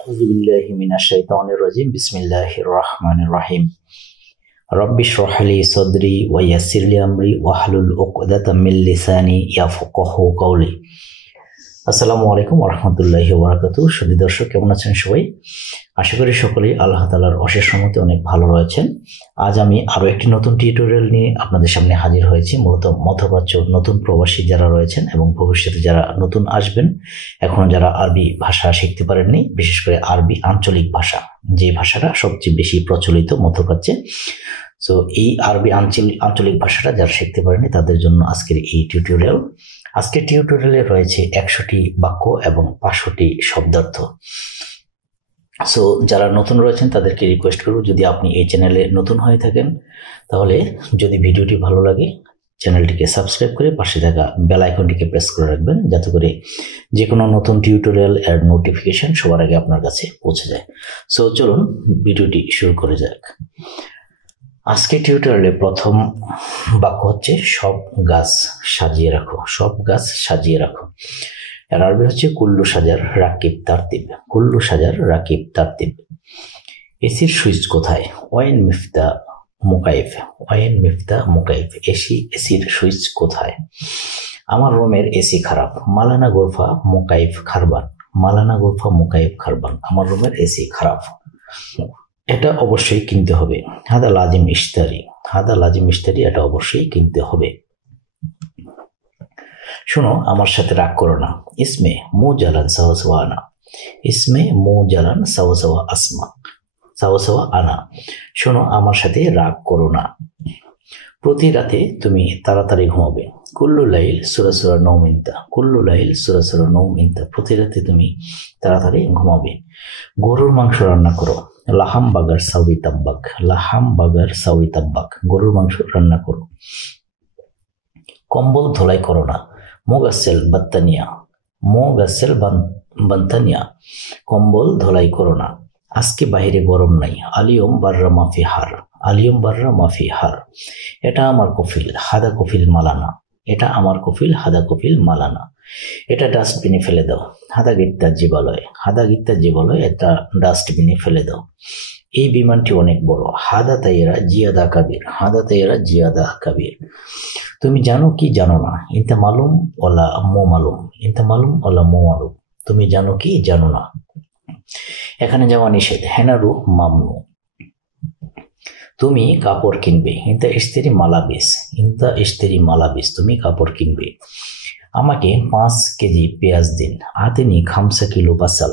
أعوذ بالله من الشيطان الرجيم بسم الله الرحمن الرحيم رب اشرح لي صدري ويسر لي أمري واحلل عقدة من لساني يفقهوا قولي আসসালামু আলাইকুম ওয়া রাহমাতুল্লাহি ওয়া বারাকাতুহু। সুধী দর্শক, কেমন আছেন সবাই? আশা করি সকলেই আল্লাহ তাআলার অশেষ রহমতে অনেক ভালো রয়েছেন। আজ আমি আরো একটি নতুন টিউটোরিয়াল নিয়ে আপনাদের সামনে হাজির হয়েছি। মূলত মধ্যপ্রাচ্য নতুন প্রবাসী যারা রয়েছেন এবং ভবিষ্যতে যারা নতুন আসবেন, এখনো যারা আরবি ভাষা শিখতে পারেননি, বিশেষ করে আরবি আঞ্চলিক ভাষা, যে ভাষাটা সবচেয়ে বেশি প্রচলিত মধ্যপ্রাচ্যে, তো এই আরবি আঞ্চলিক ভাষাটা যারা শিখতে পারেনি তাদের জন্য আজকের এই টিউটোরিয়াল। আজকের টিউটোরিয়ালে রয়েছে 100টি বাক্য এবং 500টি শব্দার্থ। সো যারা নতুন রয়েছেন তাদেরকে রিকোয়েস্ট করব, যদি আপনি এই চ্যানেলে নতুন হয়ে থাকেন তাহলে যদি ভিডিওটি ভালো লাগে চ্যানেলটিকে সাবস্ক্রাইব করে পাশে থাকা বেল আইকনটিকে প্রেস করে রাখবেন, যাতে করে যে কোনো নতুন টিউটোরিয়াল এর নোটিফিকেশন সবার আগে আপনার কাছে পৌঁছে যায়। সো চলুন ভিডিওটি শুরু করে যাক। আজকে টিউটোরিয়ালে প্রথম বাক্য হচ্ছে সব গাছ সাজিয়ে রাখো। সব গাছ সাজিয়ে রাখো এর আরবি হচ্ছে কুল্লু সাজার রাকিব তারতিব। কুল্লু সাজার রাকিব তারতিব। এসির সুইচ কোথায়? ওয়াইন মিফতা মুকাইফ। ওয়াইন মিফতা মুকাইফ। এসির সুইচ কোথায়? আমার রুমের এসি খারাপ। মালানা গোরফা মুকাইফ খারবান। মালানা গোরফা মুকাইফ খারবান। আমার রুমের এসি খারাপ। এটা অবশ্যই কিনতে হবে। হাদা লাজিম ইশতারি। হাদা লাজিম ইশতারি। এটা অবশ্যই কিনতে হবে। শোনো, আমার সাথে রাগ করো না। ইসমে মু জালান সাওয়া সাওয়া আনা। ইসমে মু জালান সাওয়া সাওয়া আসমা। সাওয়া সাওয়া আনা। শোনো, আমার সাথে রাগ করো না। প্রতি রাতে তুমি তাড়াতাড়ি ঘুমাবে। কুল্লু লাইল সুরা সুরা নওম ইনতা। কুল্লু লাইল সুরা সুরা নওম ইনতা। প্রতি রাতে তুমি তাড়াতাড়ি ঘুমাবে। গরুর মাংস রান্না করো। লাহাম বাগার সাউই তাব্বাক। লাহাম বাগার সাউই তাব্বাক। গরুর মাংস রান্না করো। কম্বল ধোলাই করো না। মোগাসেল বাত্তানিয়া। মোগাসেল বান্তানিয়া। কম্বল ধোলাই করো না। আজকে বাইরে গরম নাই। আলিয়ম বাররা মাফি হার। আলিয়ম বাররা মাফি হার। এটা আমার কফিল। হাদা কফিল মালানা। এটা আমার কফিল। হাদা কফিল মালানা। এটা ডাস্টবিনে ফেলে দাও। হাদা গিত্তা জীবালয়। হাদা গিত্তা জীবালয়। এটা ডাস্টবিনে ফেলে দাও। এই বিমানটি অনেক বড়। হাদা তাইয়েরা জিয়াদা কাবির। হাদা তাইয়েরা জিয়াদা কাবির। তুমি জানো কি জানো না? ইনতা মালুম ওলা মো মালুম। ইনতা মালুম ওলা মো মালুম। তুমি জানো কি জানো না। এখানে যাওয়া নিষেধ। হেনারু মামনু। তুমি কাপড় কিনবে। ইনতা ইস্তেরি মালাবিস। ইনতা ইস্তেরি মালাবিস। তুমি কাপড় কিনবে। আমাকে 5 কেজি পেঁয়াজ দিন। আতেনি খামসা কিলো বাসাল।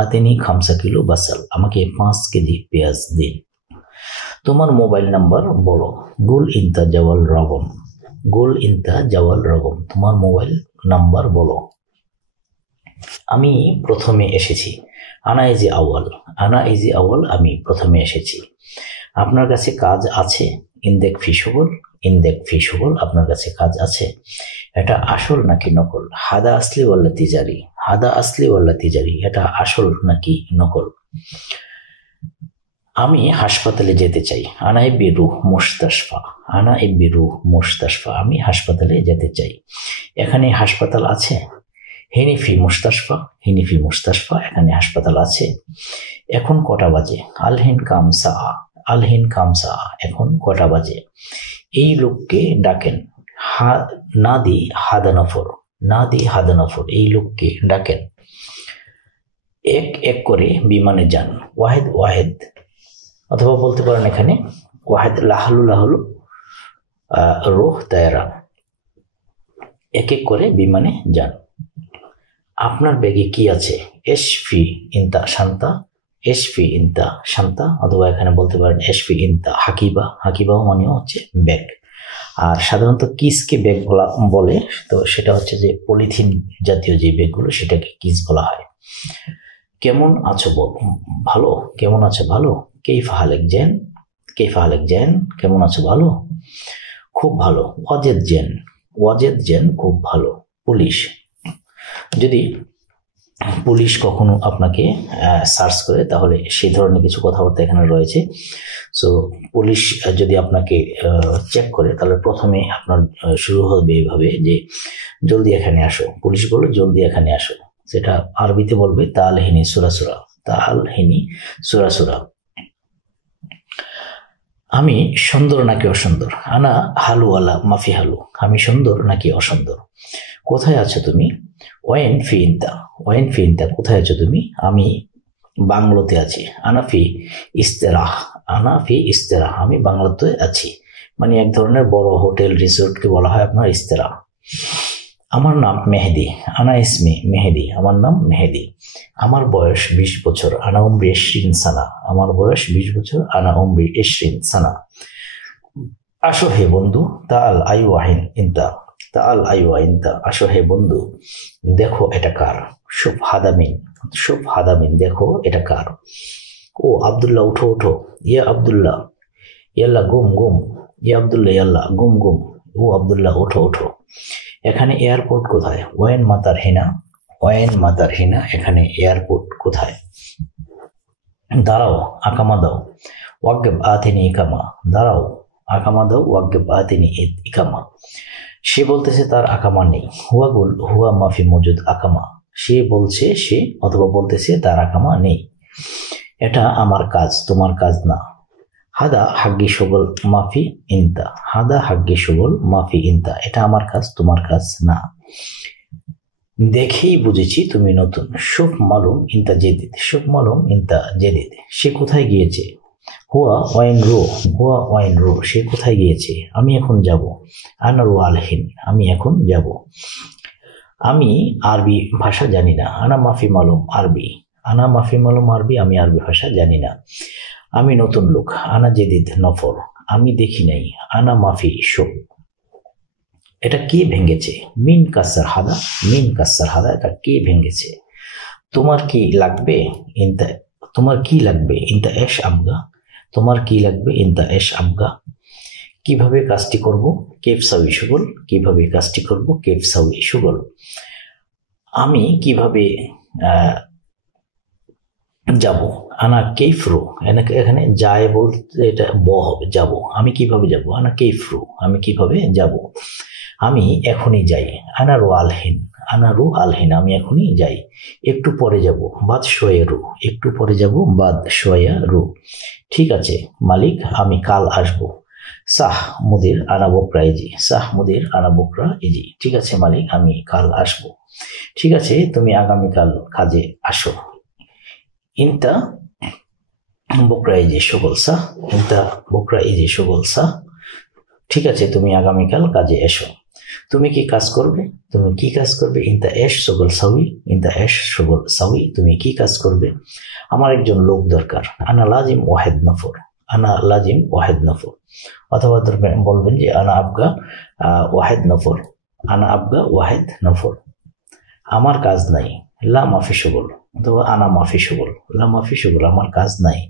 আতেনি খামসা কিলো বাসাল। আমাকে 5 কেজি পেঁয়াজ দিন। তোমার মোবাইল নাম্বার বলো। গুল ইনতা জাওয়াল রগম। গুল ইনতা জাওয়াল রগম। তোমার মোবাইল নাম্বার বলো। আমি প্রথমে এসেছি। আনা ইজি আওয়াল। আনা ইজি আওয়াল। আমি প্রথমে এসেছি। আপনার কাছে কাজ আছে। ইনদেক ফি শুগল। ইনদেক ফি শুগল। আপনার কাছে কাজ আছে। এটা আসল নাকি নকল? হাদা আসলি ওয়াল্লা তিজারি। হাদা আসলি ওয়াল্লা তিজারি। এটা আসল নাকি নকল? আমি হাসপাতালে যেতে চাই। আনা ইব্বি রুহ মুস্তাশফা। আনা ইব্বি রুহ মুস্তাশফা। আমি হাসপাতালে যেতে চাই। এখানে হাসপাতাল আছে। হিনিফি মুস্তাশফা। হিনিফি মুস্তাশফা। এখানে হাসপাতাল আছে। এখন কটা বাজে? আলহিন কামসা। আলহিন কামসা। এখন কটা বাজে? এই লোককে ডাকেন। নাদি হাদানফর। নাদি হাদানফর। এই লোককে ডাকেন। এক এক করে বিমানে যান। ওয়াহেদ ওয়াহেদ। অথবা বলতে পারেন এখানে ওয়াহেদ লাহালু লাহালু রোহ তায়রা। এক এক করে বিমানে যান। আপনার ব্যাগে কি আছে? এশফি ইনতা শান্তা। এশফি ইনতা শান্তা। অথবা এখানে বলতে পারেন এশফি ইনতা হাকিবা। হাকিবাও মানে হচ্ছে ব্যাগ। আর সাধারণত কিসকে ব্যাগ বলে, তো সেটা হচ্ছে যে পলিথিন জাতীয় যে ব্যাগগুলো সেটাকে কিস বলা হয়। কেমন আছো ভালো? কেমন আছো ভালো? কেইফা হালেক জেন। কেইফা হালেক জেন। কেমন আছো ভালো? খুব ভালো। ওয়াজেদ জেন। ওয়াজেদ জেন। খুব ভালো। পুলিশ। যদি পুলিশ কখনো আপনাকে সার্চ করে তাহলে সেই ধরনের কিছু কথাবার্তা এখানে রয়েছে। সো পুলিশ যদি আপনাকে চেক করে তাহলে প্রথমে আপনার শুরু হবে এইভাবে যে জলদি এখানে আসো। পুলিশ বলল জলদি এখানে আসো। সেটা আরবিতে বলবে তালহিনী সূরা সূরা, তালহিনী সূরা সূরা। আমি সুন্দর নাকি অসুন্দর? আনা হালু আলা মাফি হালু, আমি সুন্দর নাকি অসুন্দর? কোথায় আছো তুমি? ওয়াইন ফি ইনতা, ওয়াইন ফি ইনতা, কোথায় আছো তুমি? আমি বাংলোতে আছি। আনা ফি ইস্তেরাহ, আনা ফি ইস্তেরাহ, আমি বাংলোতে আছি। মানে এক ধরনের বড় হোটেল রিসোর্টকে বলা হয় আপনার ইস্তেরাহ। আমার নাম মেহেদি, আনা ইসমি মেহেদি, আমার নাম মেহেদি। আমার বয়স 20 বছর, আনা উমরি 20 সানা, আমার বয়স 20 বছর, আনা উমরি 20 সানা। আসো হে বন্ধু, তাআল আইওয়াহিন ইনতা, তাআল আইওয়া ইনতা, আসো হে বন্ধু, দেখো এটা কার। শুভ হাদামিন, শুভ হাদামিন, দেখো এটা কার। ও আব্দুল্লাহ, উঠো উঠো। ইয়া আব্দুল্লাহ, ইয়াল্লা গুম গুম, ইয়া আব্দুল্লাহ ইয়াল্লা গুম গুম, ও আব্দুল্লাহ উঠো উঠো। এখানে এয়ারপোর্ট কোথায়? ওয়েন মাতার হিনা, ওয়েন মাতার হিনা, এখানে এয়ারপোর্ট কোথায়? দাঁড়াও, আকামা দাও। ওয়াজ্ঞব আতিনি ইকামা, দাঁড়াও, আকামা দাও। ওয়াজ্ঞব আতিনি ইকামা। সে বলতেছে তার আকামা নেই। হুয়াগুল হুয়া মাফি মজুদ আকামা, সে বলছে সে অথবা বলতেছে তার আকামা নেই। এটা আমার কাজ, তোমার কাজ না। হাদা হাগ্গি সুগল মাফি ইনতা, হাদা হাগ্গি সুগল মাফি ইনতা, এটা আমার কাজ, তোমার কাজ না। দেখেই বুঝেছি তুমি নতুন। শুভ মালুম ইনতা জেদিদ, শুভ মালুম ইনতা জেদিদ, সে কোথায় গিয়েছে? হুয়া ওয়াইন রো, হুয়া ওয়াইন রো, সে কোথায় গিয়েছে? আমি এখন যাব। আনা রু আলহিন, আমি এখন যাব। আমি আরবি ভাষা জানি না। আনা মাফি মালুম আরবি, আনা মাফি মালুম আরবি, আমি আরবি ভাষা জানি না। আমি নতুন লোক। আনা জেদিদ নফর, আমি দেখি নাই। আনা মাফি শুভ, এটা কে ভেঙেছে? মিন কাসার হাদা, মিন কাসার হাদা, এটা কে ভেঙেছে? তোমার কি লাগবে? ইনতা, তোমার কি লাগবে? ইনতা এশ আবগা, তোমার কি লাগবে? ইনতা এশ আবগা। কিভাবে কাজটি করব? কেফ সাউই সুগল, কিভাবে কাজটি করব? কেফ সাউই সুগল। আমি কিভাবে যাব? আনা কেফরু, এখানে যায় বলতে এটা ব হবে, যাব। আমি কিভাবে যাব? আনা কেফরু, আমি কিভাবে যাব? আমি এখনই যাই। আনা রু আলহিন, আনা রু আলহিন, আমি এখনই যাই। একটু পরে যাব। বাদ শোয়ে রু, একটু পরে যাব। বাদ শোয়া রু। ঠিক আছে মালিক, আমি কাল আসব। সাহ মুদির আনা বকরা ইজি, সাহ মুদির আনা বকরা ইজি, ঠিক আছে মালিক, আমি কাল আসব। ঠিক আছে, তুমি আগামীকাল কাজে আসো। ইনতা বকরা ইজি সুগল সাহ, ইনতা বকরা ইজি সুগল সাহ, ঠিক আছে তুমি আগামীকাল কাজে এসো। তুমি কি কাজ করবে? তুমি কি কাজ করবে? ইনতা এশ সুগল সাউই, ইনতা এশ সুগল সাউই, তুমি কি কাজ করবে? আমার একজন লোক দরকার। আনা লাজিম ওয়াহেদ নফর, আনা লাজিম ওয়াহেদ নফর, অথবা বলবেন যে আনা আবগা ওয়াহেদ নফর, আনা আবগা ওয়াহেদ নফর। আমার কাজ নাই। লা মাফি সুগল, অথবা আনা মাফি সুগল, লা মাফি সুগল, আমার কাজ নাই।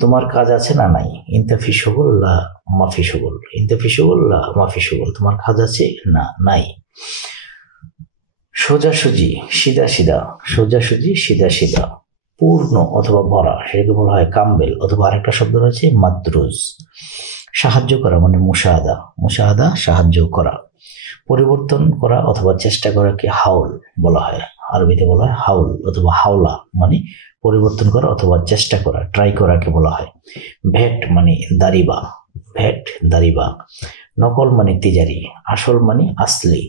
তোমার কাজ আছে না নাই? ইনতা ফি সুগল লা মাফি সুগল, ইনতা ফি সুগল লা মাফি সুগল, তোমার কাজ আছে না নাই। সোজাসুজি, সিধা সিধা, সোজাসুজি সিধা সিধা। পূর্ণ অথবা ভরা, সেটাকে বলা হয় কাম্বেল, অথবা আরেকটা শব্দ রয়েছে মাদ্রুজ। সাহায্য করা মানে মুশাহাদা, মুশাহাদা সাহায্য করা। পরিবর্তন করা অথবা চেষ্টা করাকে হাউল বলা হয়, আরবিতে বলা হয় হাউল অথবা হাওলা, মানে পরিবর্তন করা অথবা চেষ্টা করা, ট্রাই করাকে বলা হয়। ভেট মানে দারিবা, ভেট দারিবা। নকল মানে তিজারি, আসল মানে আসলি।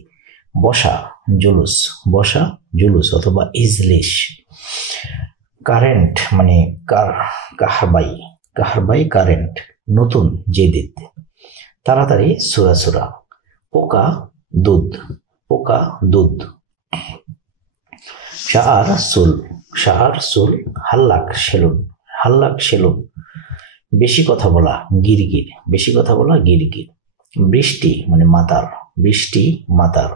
বসা জুলুস, বসা জুলুস অথবা ইজলিশ। কারেন্ট মানে কাহারবাই, কাহারবাই কারেন্ট। নতুন জেদিদ। তাড়াতাড়ি সুরা সুরা। পোকা দুধ, পোকা দুধ। শাআর সুল, শাআর সুল। হাল্লাক সেলুন, হাল্লাক সেলুন। বেশি কথা বলা গিরগির, বেশি কথা বলা গিরগির। বৃষ্টি মানে মাতার, বৃষ্টি মাতার।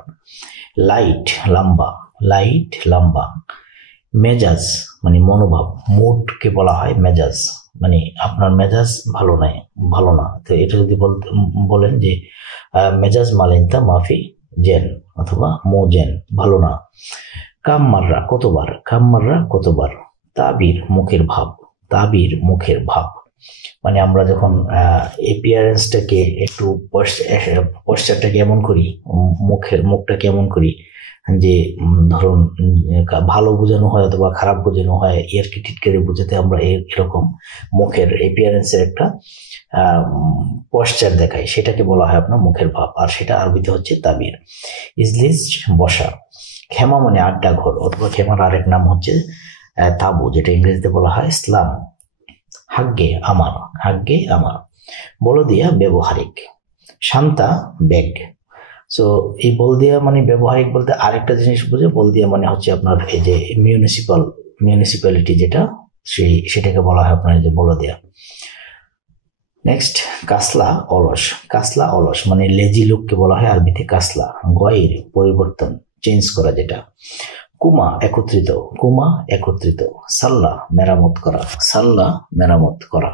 লাইট লম্বা, লাইট লম্বা। মেজাজ মানে মনোভাব, মুডকে বলা হয় মেজাজ, মানে আপনার মেজাজ ভালো নাই, ভালো না। তো এটা যদি বলেন যে মেজাজ মালিনতা মাফি জেন, অথবা মো জেন, ভালো না। কাম মাররা কতবার, কাম মাররা কতবার। তাবির মুখের ভাব, তাবির মুখের ভাব, মানে আমরা যখন এপিয়ারেন্সটাকে একটু পশ্চারটাকে এমন করি, মুখটাকে এমন করি, যে ধরুন ভালো বোঝানো হয় অথবা খারাপ বোঝানো হয়, ইয়ারকি টিটকারি বোঝাতে আমরা এরকম মুখের এপিয়ারেন্সের একটা পশ্চার দেখাই, সেটাকে বলা হয় আপনার মুখের ভাব, আর সেটা আরবিতে হচ্ছে তাবির। ইজলিস বসা, খেমা মানে আড্ডা ঘর, অথবা খেমার আরেক নাম হচ্ছে তাবু, যেটা ইংরেজিতে বলা হয় ইসলাম। হাগ্গে আমার, হাগ্গে আমার। বলদিয়া ব্যবহারিক, শান্তা ব্যাগ। সো এই বলদিয়া মানে ব্যবহারিক বলতে আরেকটা জিনিস বুঝে, বলদিয়া মানে হচ্ছে আপনার এই যে মিউনিসিপ্যালিটি যেটা, সেটাকে বলা হয় আপনার যে বলদিয়া। নেক্সট কাসলা অলস, কাসলা অলস মানে লেজি লোককে বলা হয় আরবিতে কাসলা। গয়ের পরিবর্তন, চেঞ্জ করা যেটা। কুমা একত্রিত, কুমা একত্রিত। সাল্লা মেরামত করা, সাল্লা মেরামত করা।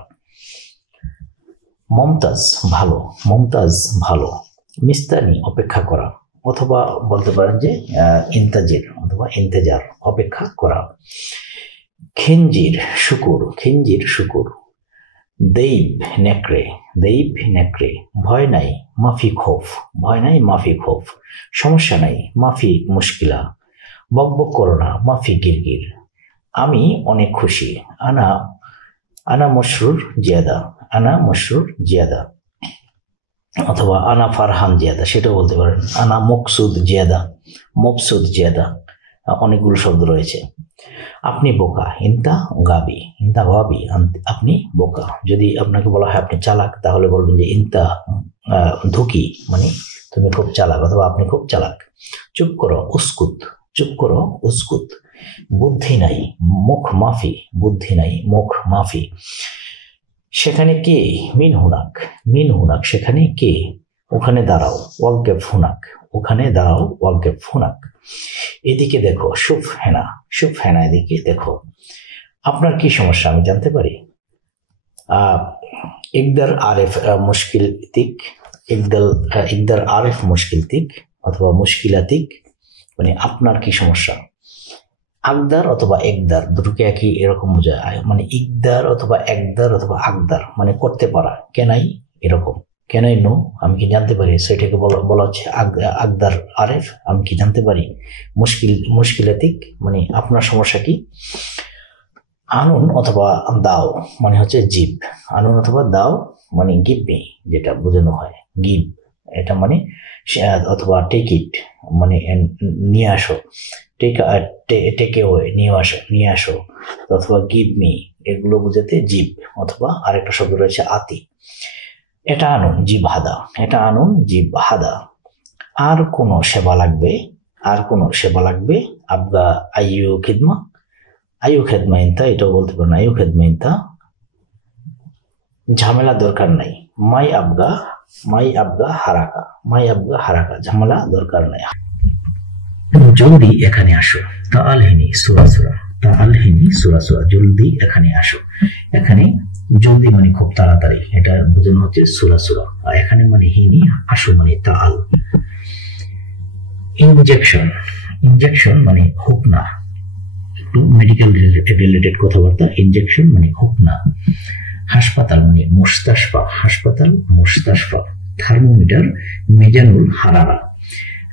মমতাজ ভালো, মমতাজ ভালো। মিস্তানি অপেক্ষা করা, অথবা বলতে পারেন যে ইন্তাজির অথবা ইন্তেজার, অপেক্ষা করা। খিঞ্জির শুকুর, খিঞ্জির শুকুর। দেইব নেকড়ে, দেইব নেকড়ে। ভয় নাই মাফি খোফ, ভয় নাই মাফি খোফ। সমস্যা নাই মাফি মুশকিলা। বকবক করো না মাফি গিরগির। আমি অনেক খুশি, আনা আনা মশরুর জিয়াদা, আনা মশরুর জিয়াদা, অথবা আনা ফারহান জিয়াদা, সেটাও বলতে পারেন। আনা মকসুদ জিয়াদা, মকসুদ জিয়াদা, অনেকগুলো শব্দ রয়েছে। আপনি বোকা, ইন্তা গাবি, ইন্তা গাবি, আপনি বোকা। যদি আপনাকে বলা হয় আপনি চালাক, তাহলে বলবেন যে ইন্তা ধুকি, মানে তুমি খুব চালাক, অথবা আপনি খুব চালাক। চুপ করো উস্কুত, চুপ করো উস্কুত। বুদ্ধি নাই মুখ মাফি, বুদ্ধি নাই মুখ মাফি। সেখানে কে, মিন হুনাক, মিন হুনাক, সেখানে কে। ওখানে দাঁড়াও, ওয়াকগেফ হুনাক, ওখানে দাঁড়াও, ওয়াকগেফ হুনাক। এদিকে দেখো, সুফ হেনা, সুফ হেনা, এদিকে দেখো। আপনার কি সমস্যা আমি জানতে পারি। ইকদার আরেফ মুশকিল তিক, ইকদার আরেফ মুশকিল তিক, অথবা মুশকিলাতিক, মানে আপনার কি সমস্যা। আকদার অথবা একদার দুটোকে একই এরকম বোঝায়, মানে ইকদার অথবা একদার অথবা আকদার মানে করতে পারা, কেনাই এরকম, কেনাই নো আমি কি জানতে পারি, সেটাকে বলা হচ্ছে আকদার আরেফ, আমি কি জানতে পারি। মুশকিলাতিক মানে আপনার সমস্যা কি। আনুন অথবা দাও মানে হচ্ছে জিব, আনুন অথবা দাও মানে গিভ মি, যেটা বোঝানো হয় গিভ, এটা মানে, অথবা টেক ইট মানে নিয়ে আসো, টেক অ্যাওয়ে নিয়ে আসো, অথবা গিভ মি, এগুলো বোঝাতে জিব, অথবা আরেকটা শব্দ রয়েছে আতি। এটা আনুন জিব হাদা, এটা আনুন জিব হাদা। আর কোনো সেবা লাগবে, আর কোনো সেবা লাগবে। আবগা আইয়ু খিদমা, আইয়ু খেদমা ইনতা, এটাও বলতে পারেন আইয়ু খেদমা ইনতা। ঝামেলা দরকার নাই, মাই আবগা হারাকা, মাই আবগা হারাকা, ঝামেলা দরকার নাই। জলদি এখানে আসো, তাআলহিনি সুরা সুরা, তাআলহিনি সুরা সুরা, জলদি এখানে আসো। এখানে জলদি মানে খুব তাড়াতাড়ি, এটা বোঝানো হচ্ছে সুরা সুরা, আর এখানে মানে হিনি, আসো মানে তাআল। ইনজেকশন, ইনজেকশন মানে হুকনা, একটু মেডিকেল রিলেটেড কথাবার্তা। ইনজেকশন মানে হুকনা। হাসপাতাল মানে মুস্তাশফা, হাসপাতাল মুস্তাশফা। থার্মোমিটার মিজানুল হারারা,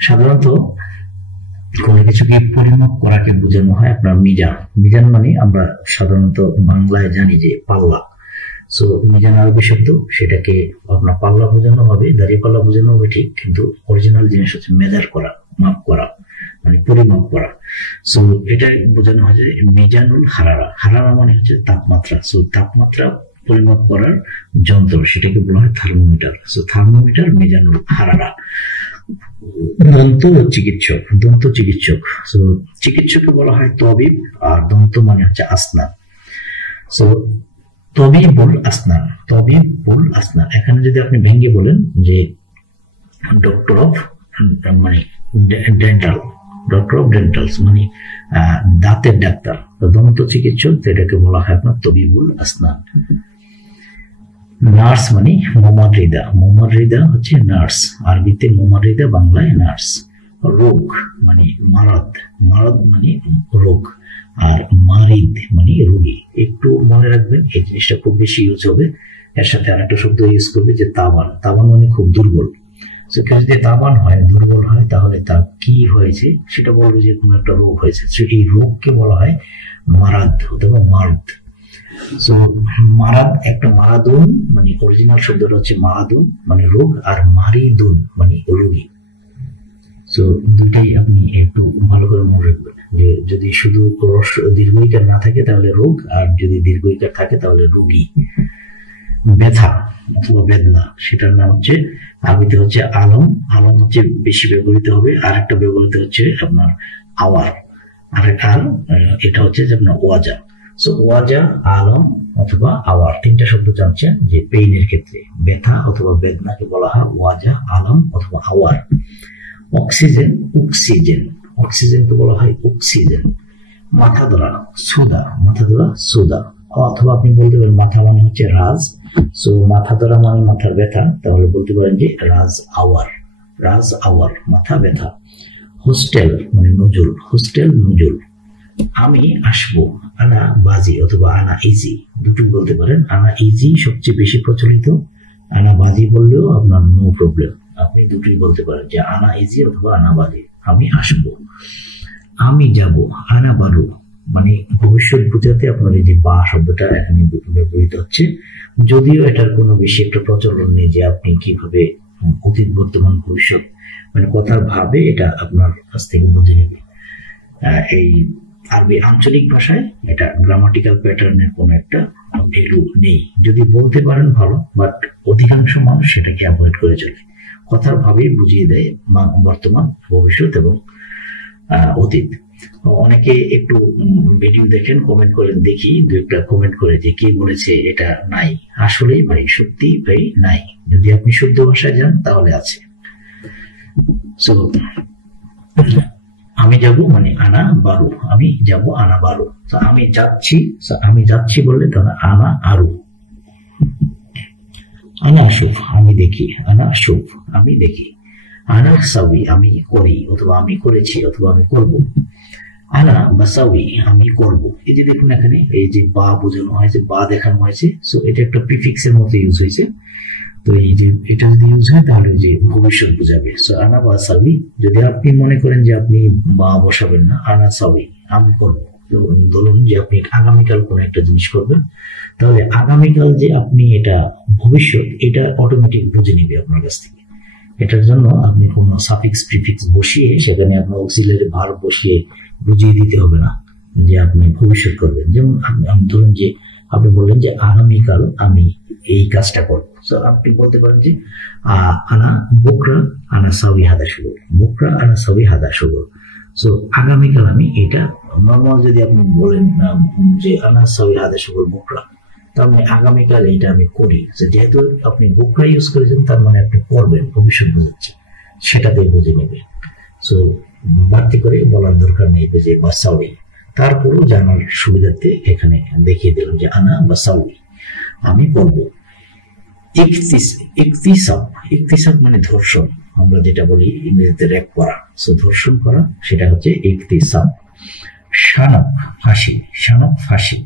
সাধারণত কোনো কিছুকে পরিমাপ করাকে বোঝানো হয় আপনার মিজান। মিজান মানে আমরা সাধারণত বাংলায় জানি যে পাল্লা, সো মিজান আরবি শব্দ, সেটাকে আপনার পাল্লা বোঝানো হবে, দাঁড়িয়ে পাল্লা বোঝানো হবে ঠিক, কিন্তু অরিজিনাল জিনিস হচ্ছে মেজার করা, মাপ করা, মানে পরিমাপ করা। সো এটা বোঝানো হয় যে মিজানুল হারারা, হারারা মানে হচ্ছে তাপমাত্রা, সো তাপমাত্রা পরিমাপ করার যন্ত্র, সেটাকে বলা হয় থার্মোমিটার। সো থার্মোমিটার মিজানুল হারারা। দন্ত চিকিৎসক, দন্ত চিকিৎসক, সো চিকিৎসককে বলা হয় তবিব, আর দন্ত মানে হচ্ছে আসনান। সো তবিবুল আসনান, তবিবুল আসনান। এখানে যদি আপনি ভেঙে বলেন যে ডক্টর অফ মানে ডেন্টাল, ডক্টর অফ ডেন্টালস মানে দাঁতের ডাক্তার, দন্ত চিকিৎসক, এটাকে বলা হয় আপনার তবিবুল আসনান। নার্স মানে মোমাররিদা, মোমাররিদা হচ্ছে নার্স, আরবিতে মোমাররিদা, বাংলায় নার্স। রোগ মানে মারাদ, মারাদ মানে রোগ, আর মারিদ মানে রোগী। একটু মনে রাখবেন, এই জিনিসটা খুব বেশি ইউজ হবে। এর সাথে আরেকটা শব্দ ইউজ করবে যে তাবান, তাবান মানে খুব দুর্বল, সো কেউ যদি তাবান হয়, দুর্বল হয়, তাহলে তার কি হয়েছে সেটা বলবে যে কোনো একটা রোগ হয়েছে। এই রোগকে বলা হয় মারাদ অথবা মারদ। সো মারাদ একটা মারাদুন মানে অরিজিনাল শব্দটা হচ্ছে মারাদুন মানে রোগ, আর মারিদুন মানে রোগী। সো দুইটাই আপনি একটু ভালো করে মনে রাখবেন যে যদি শুধু দীর্ঘইকার না থাকে তাহলে রোগ, আর যদি দীর্ঘইকার থাকে তাহলে রোগী। ব্যথা অথবা বেদনা সেটার নাম হচ্ছে আরবিতে হচ্ছে আলম। আলম হচ্ছে বেশি ব্যবহৃত হবে। আর একটা ব্যবহৃত হচ্ছে আপনার আওয়ার, আর এটা হচ্ছে যে আপনার ওয়াজা। সো ওয়াজা, আলম অথবা আওয়ার, তিনটা শব্দ জানছেন যে পেইনের ক্ষেত্রে ব্যথা অথবা বেদনাকে বলা হয় ওয়াজা, আলম অথবা আওয়ার। অক্সিজেন, অক্সিজেন, অক্সিজেনকে বলা হয় অক্সিজেন। মাথা ধরা, সুদা, মাথা ধরা সুদা। অথবা আপনি বলতে পারেন মাথা মানে হচ্ছে রাজ, সো মাথা ধরা মানে মাথার ব্যথা, তাহলে বলতে পারেন যে রাজ আওয়ার, রাজ আওয়ার, মাথা ব্যথা। হোস্টেল মানে নজুল, হোস্টেল নজুল। আমি আসবো, আনা বাজি অথবা আনা ইজি, দুটো বলতে পারেন। আনা ইজি সবচেয়ে বেশি প্রচলিত, আনা বাজি বললেও আপনার নো প্রবলেম, আপনি দুটোই বলতে পারেন যে আনা ইজি অথবা আনা বাজি। আমি আসবো। আমি যাব, আনা বারু মানে ভবিষ্যৎ বোঝাতে আপনার এই যে বা শব্দটা এখানে ব্যবহৃত হচ্ছে, যদিও এটার কোনো বেশি একটা প্রচলন নেই যে আপনি কিভাবে অতীত বর্তমান ভবিষ্যৎ মানে কথার ভাবে এটা আপনার কাছ থেকে বুঝে নেবে। এই আরবি আঞ্চলিক ভাষায় এটা গ্রামাটিক্যাল প্যাটার্নের কোনো একটা ভ্যালু নেই। যদি বলতে পারেন ভালো, বাট অধিকাংশ মানুষ সেটাকে অ্যাভয়েড করে চলে। কথার ভাবেই বুঝিয়ে দেয় বর্তমান, ভবিষ্যৎ এবং অতীত। অনেকে একটু ভিডিও দেখেন, কমেন্ট করেন, দেখি দু একটা কমেন্ট করে যে কে বলেছে এটা নাই। আসলেই ভাই, সত্যি ভাই নাই। যদি আপনি শুদ্ধ ভাষায় যান তাহলে আছে। সো আমি যাব মানে আনা বারু, আমি যাব আনা বারু। আমি যাচ্ছি, আমি যাচ্ছি বললে তাহলে আনা আরু। আনা আশুফ, আমি দেখি, আনা আশুফ আমি দেখি। আনা সাউই, আমি করি অথবা আমি করেছি অথবা আমি করব। আনা বাসাউই, আমি করব। এই যে দেখুন এখানে এই যে বা বোঝানো হয়েছে, বা দেখানো হয়েছে, সো এটা একটা প্রিফিক্সের মতো ইউজ হয়েছে। তো এই যে এটা যদি ইউজ হয় তাহলে যে ভবিষ্যৎ বোঝাবে। সো আনা বাসাউই, যদি আপনি মনে করেন যে আপনি বা বসাবেন না, আনা সাউই আমি করব। ধরুন যে আপনি আগামীকাল কোন একটা জিনিস করবেন, তাহলে আগামীকাল যে আপনি এটা ভবিষ্যৎ, এটা অটোমেটিক বুঝে নিবে আপনার কাছ থেকে। এটার জন্য আপনি কোনো সাফিক্স প্রিফিক্স বসিয়ে সেখানে আপনার অক্সিলারি ভার্ব বসিয়ে বুঝিয়ে দিতে হবে না যে আপনি ভবিষ্যৎ করবেন। যেমন আপনি ধরুন যে আপনি বললেন যে আগামীকাল আমি এই কাজটা করবো, তো আপনি বলতে পারেন যে আনা বুকরা আনা সাউই হাদা শুগর, বুকরা আনা সাউই হাদা শুগর। সো আগামীকাল আমি এটা, নর্মাল যদি আপনি বলেন যে আনা সাউই হাদা শুগর বুকরা, তার মানে আগামীকাল এটা আমি করি। যেহেতু আপনি বুকরা ইউজ করেছেন তার মানে আপনি করবেন, ভবিষ্যৎ বুঝাচ্ছে, সেটাতে বুঝে নেবে। সো বাড়তি করে বলার দরকার নেই যে বাসাউই, তারপরও জানার সুবিধার্থে এখানে দেখিয়ে দিলাম যে আনা বাসাউই আমি করব। ইকতিসাব, ইকতিসাব মানে ধর্ষণ, আমরা যেটা বলি ইংরেজিতে রেপ করা, সো ধর্ষণ করা, সেটা হচ্ছে ইকতিসাব। শানক, ফাঁসি, শানক ফাঁসি।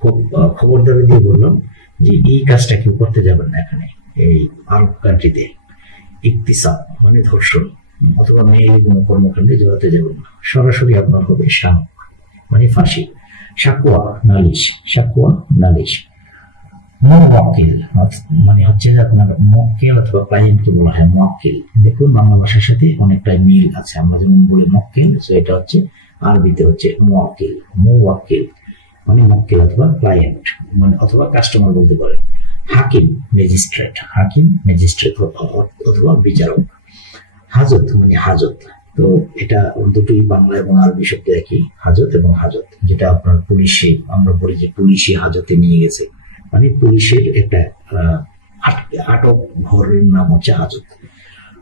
খুব খবরদারি দিয়ে বললাম যে এই কাজটা কেউ করতে যাবেন না এখানে এই আরব কান্ট্রিতে। ইকতিসাব মানে ধর্ষণ অথবা মেয়েলি কোনো কর্মকাণ্ডে জড়াতে যাবেন না, সরাসরি আপনার হবে শানক মানে ফাঁসি। সাকুয়া, নালিশ, সাকুয়া নালিশ। মুওয়াক্কিল মানে হচ্ছে যে আপনার মক্কেল অথবা ক্লায়েন্টকে বলা হয় মুওয়াক্কিল। দেখুন বাংলা ভাষার সাথে অনেকটা মিল আছে, আমরা যেমন বলি মক্কেল, সো এটা হচ্ছে আরবিতে হচ্ছে মুওয়াক্কিল। মুওয়াক্কিল মানে মক্কেল অথবা ক্লায়েন্ট মানে অথবা কাস্টমার বলতে পারে। হাকিম ম্যাজিস্ট্রেট, হাকিম ম্যাজিস্ট্রেট অথবা বিচারক। হাজত মানে হাজত, তো এটা দুটোই বাংলা এবং আরবি শব্দ একই, হাজত এবং হাজত। যেটা আপনার পুলিশে আমরা বলি যে পুলিশে হাজতে নিয়ে গেছে, মানে পুলিশের একটা আটক ঘরের নাম হচ্ছে হাজত।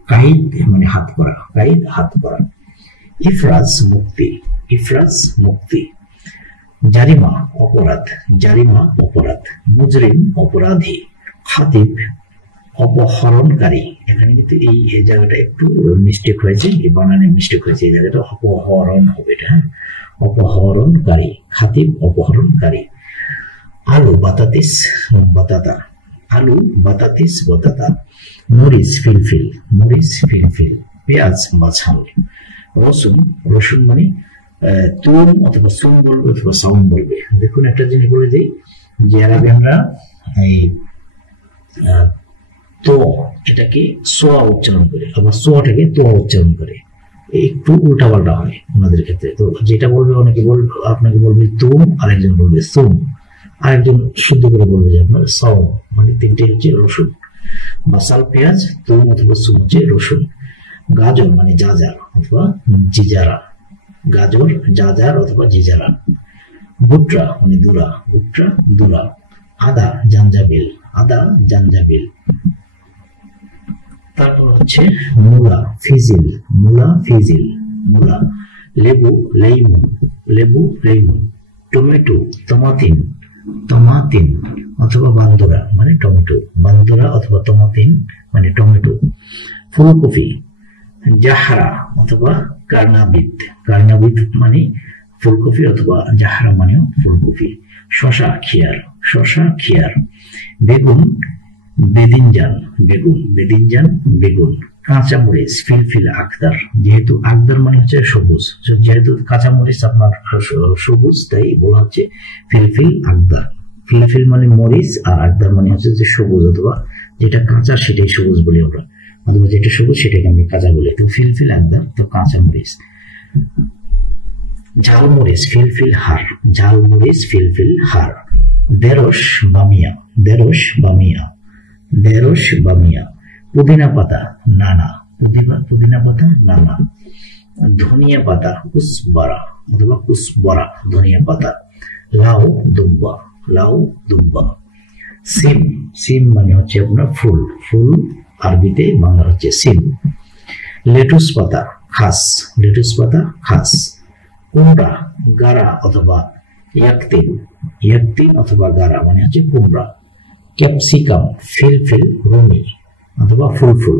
কাইদ মানে হাত করা, কাইদ হাত করা। ইফরাজ মুক্তি, ইফরাজ মুক্তি। জারিমা অপরাধ, জারিমা অপরাধ। মুজরিম অপরাধী। খাতিব অপহরণকারী। এখানে কিন্তু এই জায়গাটা একটু মিস্টেক হয়েছে, এই বানানে মিস্টেক হয়েছে, এই জায়গাটা অপহরণ হবে এটা, হ্যাঁ, অপহরণকারী। খাতিব অপহরণকারী। আলু বাতাতিস বাতাতা, আলু বাতাতিস বতাতা, মরিচ ফিলফিল, মরিচ ফিলফিল, পেঁয়াজ বা ঝাল, রসুন, রসুন মানে তুম অথবা সুম বলবে অথবা সাউম বলবে। দেখুন একটা জিনিস বলে দিই যে আরবিয়ানরা এই তো এটাকে সোয়া উচ্চারণ করে, আবার সোয়াটাকে তোয়া উচ্চারণ করে, একটু উল্টাপাল্টা হয় ওনাদের ক্ষেত্রে। তো যেটা বলবে অনেকে বলবে, আপনাকে বলবে তুম, আরেকজন বলবে সুম, আরেকজন শুদ্ধ করে বলবে যে আপনার সাউম, মানে তিনটে হচ্ছে রসুন। মাসাল পেঁয়াজ, তুম অথবা সুম হচ্ছে রসুন। গাজর মানে জাজার অথবা জিজারা, গাজর জাজার অথবা জিজারা। বুটরা মানে দুরা, বুটরা দুরা। আদা জাঞ্জাবিল, আদা জাঞ্জাবিল। তারপর হচ্ছে মূলা ফিজিল, মূলা ফিজিল, মূলা। লেবু লেইমন, লেবু লেইমন। টমেটো তমাতিন, তমাতিন অথবা বান্দোরা মানে টমেটো, বান্দোরা অথবা তমাতিন মানে টমেটো। ফুলকপি জাহরা অথবা কার্নাবিত, কার্নাবিত মানে ফুলকপি অথবা জাহরা মানেও ফুলকপি। শশা খিয়ার, শশা খিয়ার। বেগুন বেদিনজান, বেগুন বেদিনজান বেগুন। কাঁচামরিচ ফিলফিল আকদার, যেহেতু আকদার মানে হচ্ছে সবুজ, যেহেতু কাঁচামরিচ আপনার সবুজ তাই বলা হচ্ছে ফিলফিল আকদার। ফিলফিল মানে মরিচ আর আকদার মানে হচ্ছে যে সবুজ অথবা যেটা কাঁচা সেটাই সবুজ বলি আমরা, অথবা যেটা সবুজ সেটাকে আমরা কাঁচা বলি। তো ফিলফিল আকদার তো কাঁচামরিচ। ঝালমরিচ ফিলফিল হার, ঝালমরিচ ফিলফিল হার। ঢেঁড়স বামিয়া, ঢেঁড়স বামিয়া, ঢেঁড়স বামিয়া। পুদিনা পাতা নানা, পুদিনা পাতা নানা। ধনিয়া পাতা কুসবারা অথবা কুসবরা, ধনিয়া পাতা। লাউ দুব্বা, লাউ দুব্বা। সিম, সিম মানে হচ্ছে আপনার ফুল, ফুল আরবিতে বাংলা হচ্ছে সিম। লেটুস পাতা খাস, লেটুস পাতা খাস। কুমড়া গারা অথবা ইয়াকতিন, ইয়াকতিন অথবা গারা মানে হচ্ছে কুমড়া। ক্যাপসিকাম ফিলফিল রুমি অথবা ফুলফুল,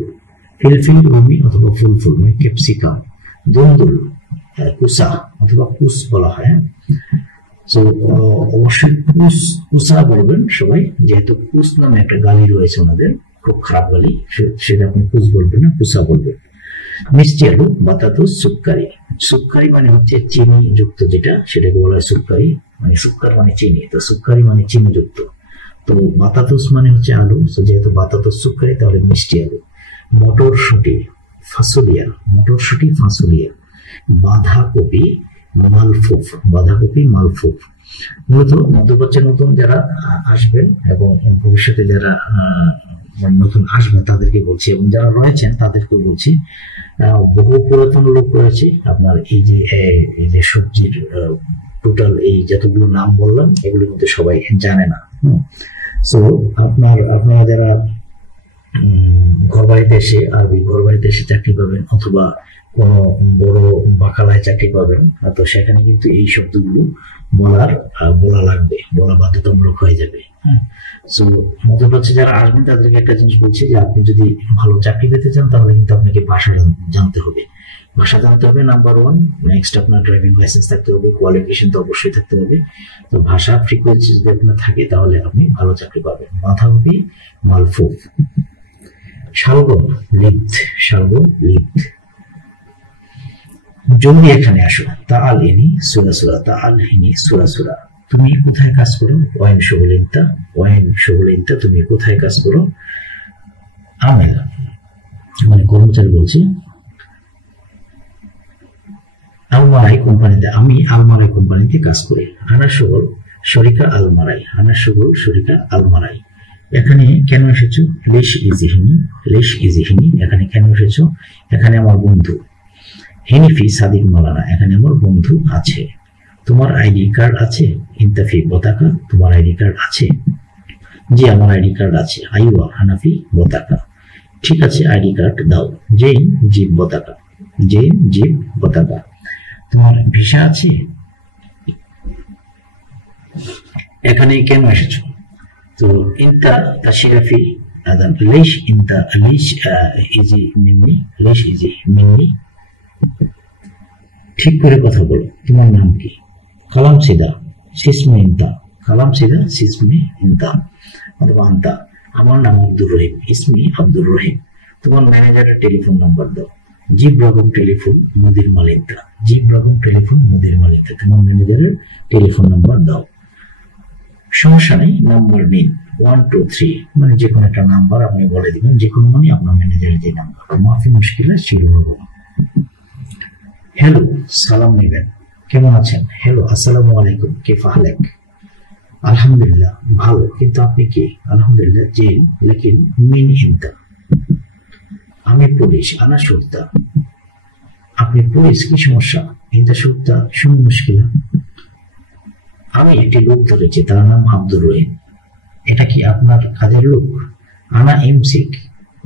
ফিলফিল রুমি অথবা ফুলফুল মানে ক্যাপসিকাম। দুন্দুল কুসা অথবা কুস বলা হয়। তো অবশ্যই কুস, কুসা বলবেন সবাই, যেহেতু কুস নামে একটা গালি রয়েছে ওনাদের, খুব খারাপ গালি, সেটা আপনি কুস বলবেন না, কুসা বলবেন। মিষ্টি আলু বাতাতো সুক্কারি, সুক্কারি মানে হচ্ছে চিনি যুক্ত যেটা, সেটাকে বলা হয় সুক্কারি, মানে সুক্কার মানে চিনি, তো সুক্কারি মানে চিনি যুক্ত। তো বাতাতুস মানে হচ্ছে আলু, যেহেতু বাতাতুস সুক্কারি তাহলে মিষ্টি আলু। মটরশুঁটি ফাসুলিয়া, মটরশুঁটি ফাসুলিয়া। বাঁধাকপি মালফুফ, বাঁধাকপি মালফুফ। মূলত মধ্যপ্রাচ্যে নতুন যারা আসবেন এবং ভবিষ্যতে যারা নতুন আসবেন তাদেরকে বলছি, এবং যারা রয়েছেন তাদেরকে বলছি, বহু পুরাতন লোক রয়েছে আপনার এই যে সবজির টোটাল এই যতগুলো নাম বললাম এগুলো কিন্তু সবাই জানে না। সো আপনারা যারা ঘর বাড়িতে এসে আরবি ঘর বাড়িতে এসে চাকরি পাবেন অথবা কোনো বড় বাকালায় চাকরি পাবেন, তো সেখানে কিন্তু এই শব্দগুলো বলা লাগবে, বলা বাধ্যতামূলক হয়ে যাবে। সো মধ্যপ্রাচ্যে যারা আসবেন তাদেরকে একটা জিনিস বলছি যে আপনি যদি ভালো চাকরি পেতে চান তাহলে কিন্তু আপনাকে ভাষা জানতে হবে, ভাষা জানতে হবে নাম্বার ওয়ান। নেক্সট আপনার ড্রাইভিং লাইসেন্স থাকতে হবে, কোয়ালিফিকেশন তো অবশ্যই থাকতে হবে। তো ভাষা ফ্রিকোয়েন্সি যদি আপনার থাকে তাহলে আপনি ভালো চাকরি পাবেন। বাঁধাকপি মালফুফ। শালগম লিপ্ত, শালগম লিপ্ত। জলদি এখানে আসো, তাআল ইনি সূরা সূরা, তাআল ইনি সূরা সূরা। তুমি কোথায় কাজ করো? ওয়াইন শুগুলিনতা, ওয়াইন শুগুলিনতা, তুমি কোথায় কাজ করো? আমেল মানে কর্মচারী বলছি। আলমারাই কোম্পানিতে, আমি আলমারাই কোম্পানিতে কাজ করি। আনা শুগল শরিকা আলমারাই, আনা শুগল শরিকা আলমারাই। এখানে কেন এসেছো? লেশ ইজিহিনি, লেশ ইজিহিনি, এখানে কেন এসেছো? এখানে আমার বন্ধু। হেনিফি সাদিক মালানা, এখানে আমার বন্ধু আছে। তোমার আইডি কার্ড আছে? ইন্তাফি বতাকা, তোমার আইডি কার্ড আছে? জি আমার আইডি কার্ড আছে। আইওয়া হানাফি বতাকা, ঠিক আছে আইডি কার্ড দাও। জেইন জিপ বতাকা, জেইন জিপ বতাকা। তোমার ভিসা আছে? এখানে কেন এসেছো? তো ইন্তা তাশিরাফি আদান লেশ, ইন্তা লেশ ইজি মিন্নি, লেশ ইজি মিন্নি। ঠিক করে কথা বলো, তোমার নাম কি? কালাম সিদা সিসমে ইন্তা, কালাম সিদা সিসমে ইন্তা অথবা আন্তা। আমার নাম আব্দুর রহিম, ইসমি আব্দুর রহিম। তোমার ম্যানেজারের টেলিফোন নাম্বার দাও। জিব রকম টেলিফোন মুদির মালিকদা, জিব রকম টেলিফোন মুদির মালিকদা, তোমার ম্যানেজারের টেলিফোন নাম্বার দাও। সমস্যা নেই, নাম্বার নিন 1 2 3, মানে যে কোনো একটা নাম্বার আপনি বলে দিবেন, যে কোনো মানে আপনার ম্যানেজারের যে নাম্বার। মাফি মুশকিলা শিরু রকম। হ্যালো, সালাম নেবেন, কেমন আছেন? হ্যালো, আসসালামু আলাইকুম, কেফ আহলেক? আলহামদুলিল্লাহ ভালো, কিন্তু আপনি কি? আলহামদুলিল্লাহ জি, লেকিন মিন ইনতা? আমি পুলিশ, আনা সুরতা। আপনি পুলিশ, কি সমস্যা? ইনতা সুরতা, শুন মুশকিলা। আমি একটি লোক ধরেছি, তার নাম আব্দুর রহিম। এটা কি আপনার কাজের লোক? আনা ইমসিক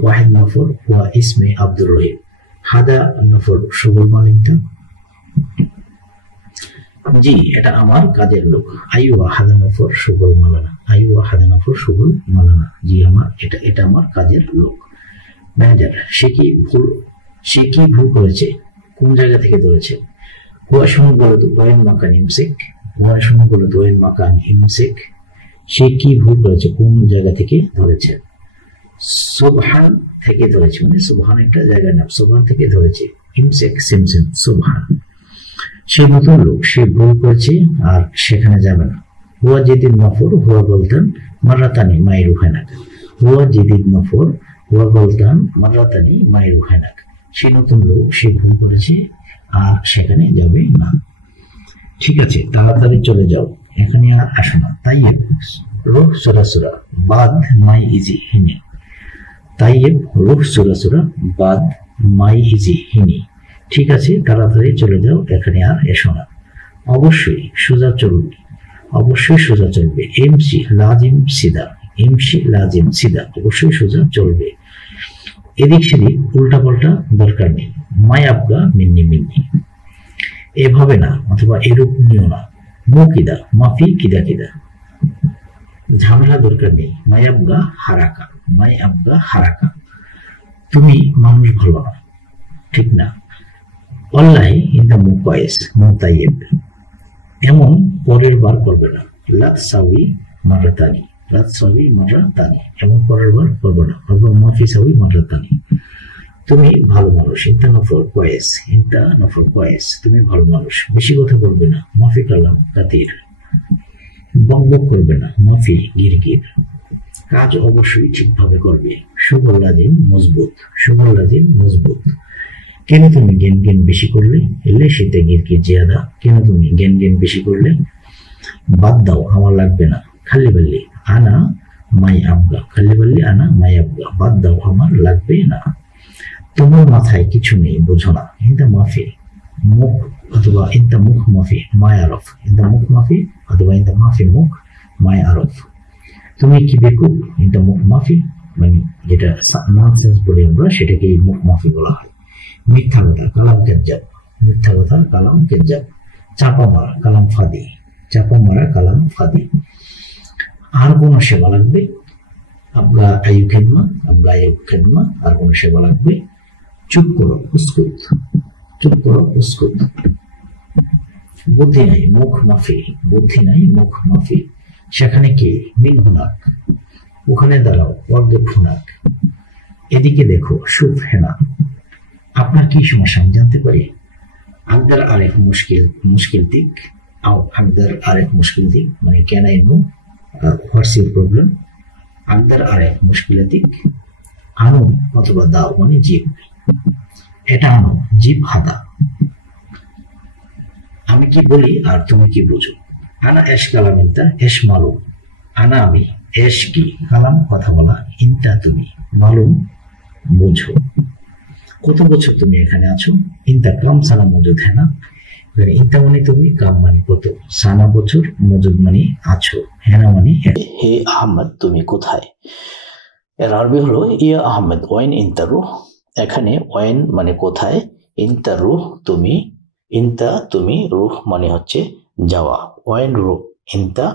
ওয়াহিদ নফর ওয়া ইসমে আব্দুর রহিম, হাদা নফর শুগুল মালিকদা। জি, এটা আমার কাজের লোক। আইওয়া হাদা নফর শুগুল মালানা, আইওয়া হাদা নফর শুগুল মালানা। জি, আমার এটা আমার কাজের লোক। ম্যানেজার, সে কি ভুল করেছে? কোন জায়গা থেকে ধরেছে? হুয়া শুনে বলে তো ওয়েন মাকান ইমসিক, হুয়া শুনে বলে তো ওয়েন মাকান ইমসিক। সে কি ভুল করেছে, কোন জায়গা থেকে ধরেছে? সুবহান থেকে ধরেছে, মানে সুবহান একটা জায়গার নাম, সুবহান থেকে ধরেছে। ইমসিক সিমসিম সুবহান। সে নতুন লোক, সে ভুল করেছে আর সেখানে যাবে না। হুয়া জেদিদ নফর হুয়া বলতান মাররাতানি মাইরু হেনাক, হুয়া জেদিদ নফর হুয়া বলতান মাররাতানি মাইরু হেনাক। সে নতুন লোক, সে ভুল করেছে আর সেখানে যাবে না। ঠিক আছে, তাড়াতাড়ি চলে যাও, এখানে আর আসো না। তাইয়েব রুহ সুরাসুরা বাদ মাই ইজি হিনি, তাইয়েব রুহ সুরাসুরা বাদ মাই ইজি হিনি। ঠিক আছে, তাড়াতাড়ি চলে যাও, এখানে আর এসো না। অবশ্যই সোজা চলবে, অবশ্যই সোজা চলবে। এমসি লাজিম সিদা, এমসি লাজিম সিদা, অবশ্যই সোজা চলবে। এদিক সেদিক উল্টা পাল্টা দরকার নেই। মাই আবগা মিন্নি মিন্নি, এভাবে না অথবা এরূপ নিও না। মুকিদা মাফি কিদা কিদা, ঝামেলা দরকার নেই। মাই আবগা হারাকা, মাই আবগা হারাকা। তুমি মানুষ ভালো না, ঠিক না। অল্লাহি ইনদা মুকায়েস মুতাইয়েব, এমন পরের বার করবে না। লাত সাউই মারাতানি, লাত সাউই মারাতানি, এমন পরের বার করবে না। অথবা মাফি সাউই মারাতানি। তুমি ভালো মানুষ, ইনতা নফর কয়েস, ইনতা নফর কয়েস, তুমি ভালো মানুষ। বেশি কথা বলবে না। মাফি কালাম কাতির, বকবক করবে না। মাফি গিরগির, কাজ অবশ্যই ঠিকভাবে করবে। শুগল লাজিম মজবুত, শুগল লাজিম মজবুত। কেন তুমি জ্ঞান জ্ঞান বেশি করলে? এলে সেটা গিরগির জিয়াদা, কেন তুমি জ্ঞান জ্ঞান বেশি করলে? বাদ দাও, আমার লাগবে না। খালি বললি আনা মাই আবগা, খালি বললি আনা মাই আবগা, বাদ দাও, আমার লাগবে না। তোমার মাথায় কিছু নেই, বোঝো না। ইনতা মাফি মুখ অথবা ইনতা মুখ মাফি মায় আরফ, ইনতা মুখ মাফি অথবা ইনতা মাফি মুখ মায় আরফ। তুমি কি বেকুব? ইনতা মুখ মাফি, মানে যেটা ননসেন্স বলি আমরা, সেটাকে মুখ মাফি বলা হয়। মিথ্যা কথা কালাম কেজ্জাব, মিথ্যা কথা কালাম কেজ্জাব। চাপা মারা কালাম ফাদি, চাপা মারা কালাম ফাদি। আর কোনো সেবা লাগবে? আবগা আয়ু খেদমা, আবগা আয়ু খেদমা, আর কোনো সেবা লাগবে? চুপ করো উস্কুত, চুপ করো উস্কুত। বুদ্ধি নাই মুখ মাফি, বুদ্ধি নাই মুখ মাফি। সেখানে কে? মিন হুনাক, ওখানে দাঁড়াও। ওয়ার্গেব হুনাক, এদিকে দেখো। সুফ হেনা, আপনার কি সমস্যা আমি জানতে পারি? আকদার আরেফ মুশকিল দিক, আকদার আরেফ মুশকিল দিক, মানে can I know what's your problem? আকদার আরেফ মুশকিল দিক। আনো অথবা দাও, মানে জিপ। এটা আনো, জিপ হাদা। আমি কি বলি আর তুমি কি বুঝো? আনা এশ কালাম ইনতা এশ মালুম, আনা আমি, এশ কি, কালাম কথা বলা, ইনতা তুমি, মালুম বুঝো। কত বছর তুমি এখানে আছো? ইনতা কাম সানা মজুদ হ্যাঁ না, ইনতা মানে তুমি, কাম মানে কত, সানা বছর, মজুদ মানে আছো, হ্যাঁ মানে হে আহমদ তুমি কোথায়। এর আরবি হলো ইয়া আহমেদ ওয়াইন ইনতা রুহ। এখানে ওয়াইন মানে কোথায়, ইনতা রুহ তুমি, ইনতা তুমি, রুহ মানে হচ্ছে যাওয়া। ওয়াইন রুহ ইনতা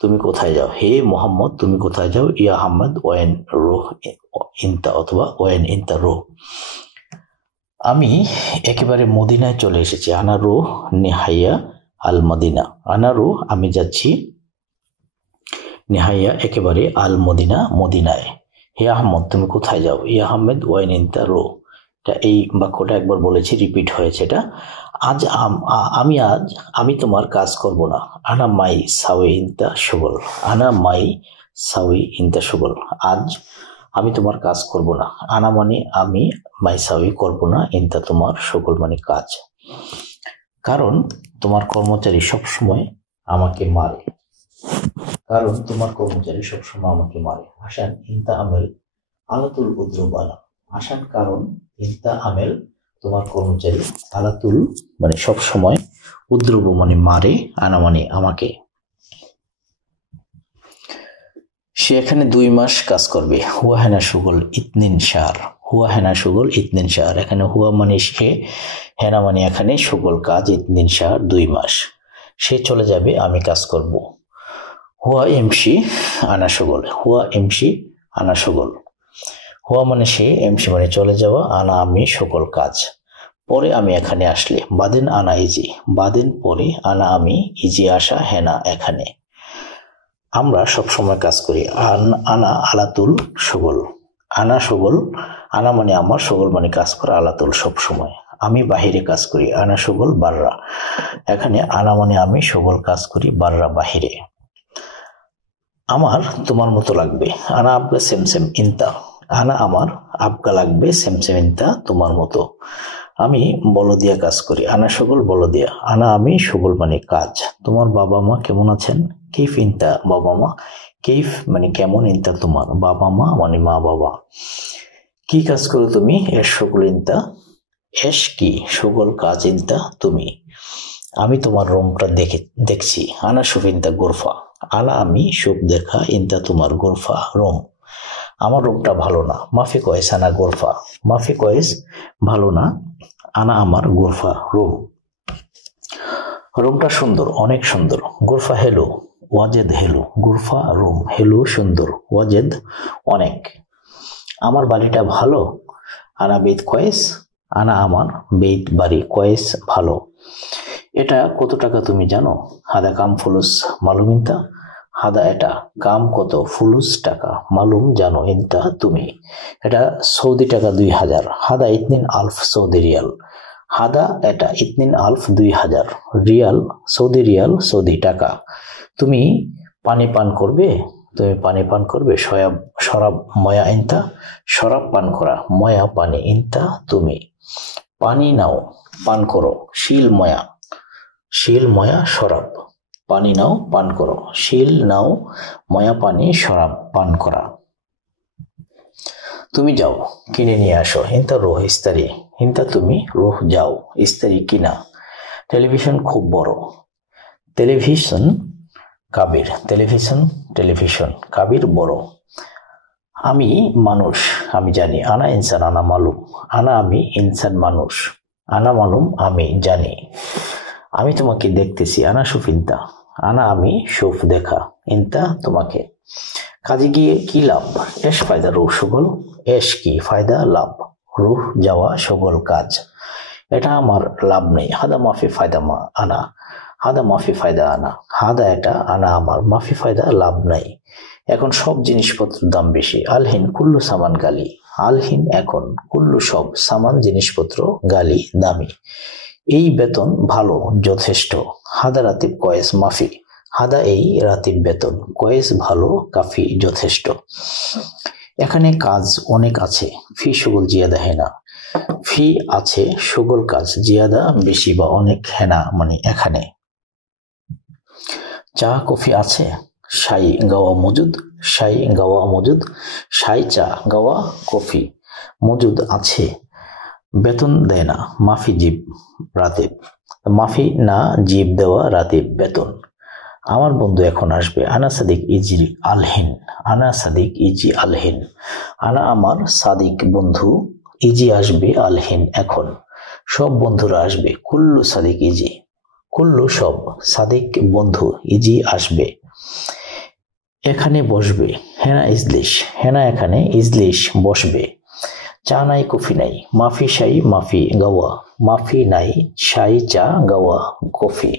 তুমি কোথায় যাও। হে মোহাম্মদ তুমি কোথায় যাও। ইয়া আহমদ ওয়াইন রুহ ইনতা, অথবা ওয়াইন ইনতা রুহ। আমি একেবারে মদিনায় চলে এসেছি। আনা রুহ নেহাইয়া আল মদিনা, আনা রুহ আমি যাচ্ছি নিহাইয়া একেবারে আল মদিনা মদিনায়। হে আহমদ তুমি কোথায় যাও? ইয়া আহমেদ ওয়াইন ইনতা রো। এই বাক্যটা একবার বলেছি, রিপিট হয়েছে এটা। আজ আমি তোমার কাজ করব না। আনা মাই সাউই ইনতা শুগল। আনা মাই সাউই ইনতা শুগল। আজ আমি তোমার কাজ করব না। আনা মানে আমি, মাই সাউই করব না, ইনতা তোমার, শুগল মানে কাজ। কারণ তোমার কর্মচারী সবসময় আমাকে মারে। কারণ তোমার কর্মচারী সবসময় আমাকে মারে। হাসান ইনতা আমেল আলাতুল উদ্রবানা। হাসান কারণ, ইনতা আমেল তোমার কর্মচারী, আলাতুল মানে সবসময়, উদ্রব মানে মারে, আনা মানে আমাকে। সে এখানে 2 মাস কাজ করবে। হুয়া হেনা সুগল ইতনিন শার। হুয়া হেনা সুগল ইতনিন শার। এখানে হুয়া মানে সে, হেনা মানে এখানে, সুগল কাজ, ইতনিন শার 2 মাস। সে চলে যাবে, আমি কাজ করব। হুয়া এমসি আনা সুগল। হুয়া এমসি আনা সুগল। হুয়া মানে সে, এমসি মানে চলে যাওয়া, আনা আমি, সকল কাজ। পরে আমি এখানে আসলে, বাদিন আনা ইজি। বাদিন পরে, আনা আমি, ইজি আসা, হেনা এখানে। আমরা সব সময় কাজ করি। আনা আলাতুল সুগল। আনা সুগল, আনা মানে আমার, সুগল মানে কাজ করা, আলাতুল সব সময়। আমি বাহিরে কাজ করি। আনা সুগল বাররা। এখানে আনা মানে আমি, সুগল কাজ করি, বাররা বাহিরে। আমার তোমার মতো লাগবে। আনা আবগা সেম সেম ইনতা। আনা আমার, আবগা লাগবে, সেম সেম ইনতা তোমার মতো। আমি বলদিয়া কাজ করি। আনা সুগল বলদিয়া। আনা আমি, সুগল মানে কাজ। তোমার বাবা মা কেমন আছেন? কেইফ ইনতা বাবা মা। কেইফ মানে কেমন, ইনতা তোমার, বাবা মা মানে মা বাবা। কি কাজ করো তুমি? এস সুগল ইনতা। এস কি, সুগল কাজ, ইনতা তুমি। আমি তোমার রুমটা দেখছি। আনা সুফ ইনতা গোরফা। আনা আমি, সুখ দেখা, ইনতা তোমার, গোরফা রুম। আমার রুমটা ভালো না। মাফি কয়েস আনা গোরফা। মাফি কয়েস ভালো না, আনা আমার, গোরফা রুম। রুমটা সুন্দর, অনেক সুন্দর। গোরফা হেলো, ওয়াজেদ হেলো। গোরফা রুম, হেলো সুন্দর, ওয়াজেদ অনেক। আমার বাড়িটা ভালো। আনা বেত কয়েস। আনা আমার, বেত বাড়ি, কয়েস ভালো। এটা কত টাকা তুমি জানো? হাদা কাম ফুলুস মালুম ইনতা। হাদা এটা, কাম কত, ফুলুস টাকা, মালুম জানো, ইনতা তুমি। এটা সৌদি টাকা 2000। হাদা ইতনিন আলফ সৌদি রিয়াল। হাদা এটা, ইতনিন আলফ 2000 রিয়াল, সৌদি রিয়াল, সৌদি টাকা। তুমি পানি পান করবে? তুমি পানি পান করবে? শরাব ময়া ইনতা। শরাব পান করা, ময়া পানি, ইনতা তুমি। পানি নাও, পান করো, শিল ময়া। শিল ময়া শরাব। পানি নাও, পান করো। শিল নাও, ময়া পানি, শরাব পান করা। তুমি যাও, কিনে নিয়ে আসো। ইনতা রোহ ইস্তারি। ইনতা তুমি, রোহ যাও, ইস্তারি কিনা। টেলিভিশন খুব বড়। টেলিভিশন কাবির। টেলিভিশন কাবির বড়। আমি মানুষ, আমি জানি। আনা ইনসান আনা মালুম। আনা আমি, ইনসান মানুষ। আনা মালুম আমি জানি। আমি তোমাকে দেখতেছি। আনা সুফ ইনতা। আনা আমি, সুফ দেখা, ইনতা তোমাকে। কাজে গিয়ে কি লাভ? এস ফায়দা রুহ সুগল। এস কি, ফায়দা লাভ, রুহ যাওয়া, সুগল কাজ। এটা আমার লাভ নেই। হাদা মাফি ফায়দা মা আনা। হাদা মাফি ফায়দা আনা। হাদা এটা, আনা আমার, মাফি ফায়দা লাভ নাই। এখন সব জিনিসপত্রের দাম বেশি। আলহিন কুল্লু সামান গালি। আলহিন এখন, কুল্লু সব, সামান জিনিসপত্র, গালি দামি। এই বেতন ভালো, যথেষ্ট। হাদা রাতিব কয়েস মাফি। হাদা এই, রাতিব বেতন, কয়েস ভালো, কাফি যথেষ্ট। এখানে কাজ অনেক আছে। ফি সুগল জিয়াদা হেনা। ফি আছে, সুগল কাজ, জিয়াদা বেশি বা অনেক, হেনা মানে এখানে। চা কফি আছে? শাই গাওয়া মজুদ। শাই গাওয়া মজুদ। শাই চা, গাওয়া কফি, মজুদ আছে। বেতন দেয় না। মাফি জিব রাতিব। মাফি না, জিব দেওয়া, রাতিব বেতন। আমার বন্ধু এখন আসবে। আনা সাদিক ইজি আলহিন। আনা সাদিক ইজি আলহিন। আনা আমার, সাদিক বন্ধু, ইজি আসবে, আলহিন এখন। সব বন্ধুরা আসবে। কুল্লু সাদিক ইজি। কুল্লু সব, সাদিক বন্ধু, ইজি আসবে। এখানে বসবে। হেনা ইজলিশ। হেনা এখানে, ইজলিশ বসবে। চা নাই, কফি নাই। মাফি শাই মাফি গাওয়া। মাফি নাই, শাই চা, গাওয়া কফি।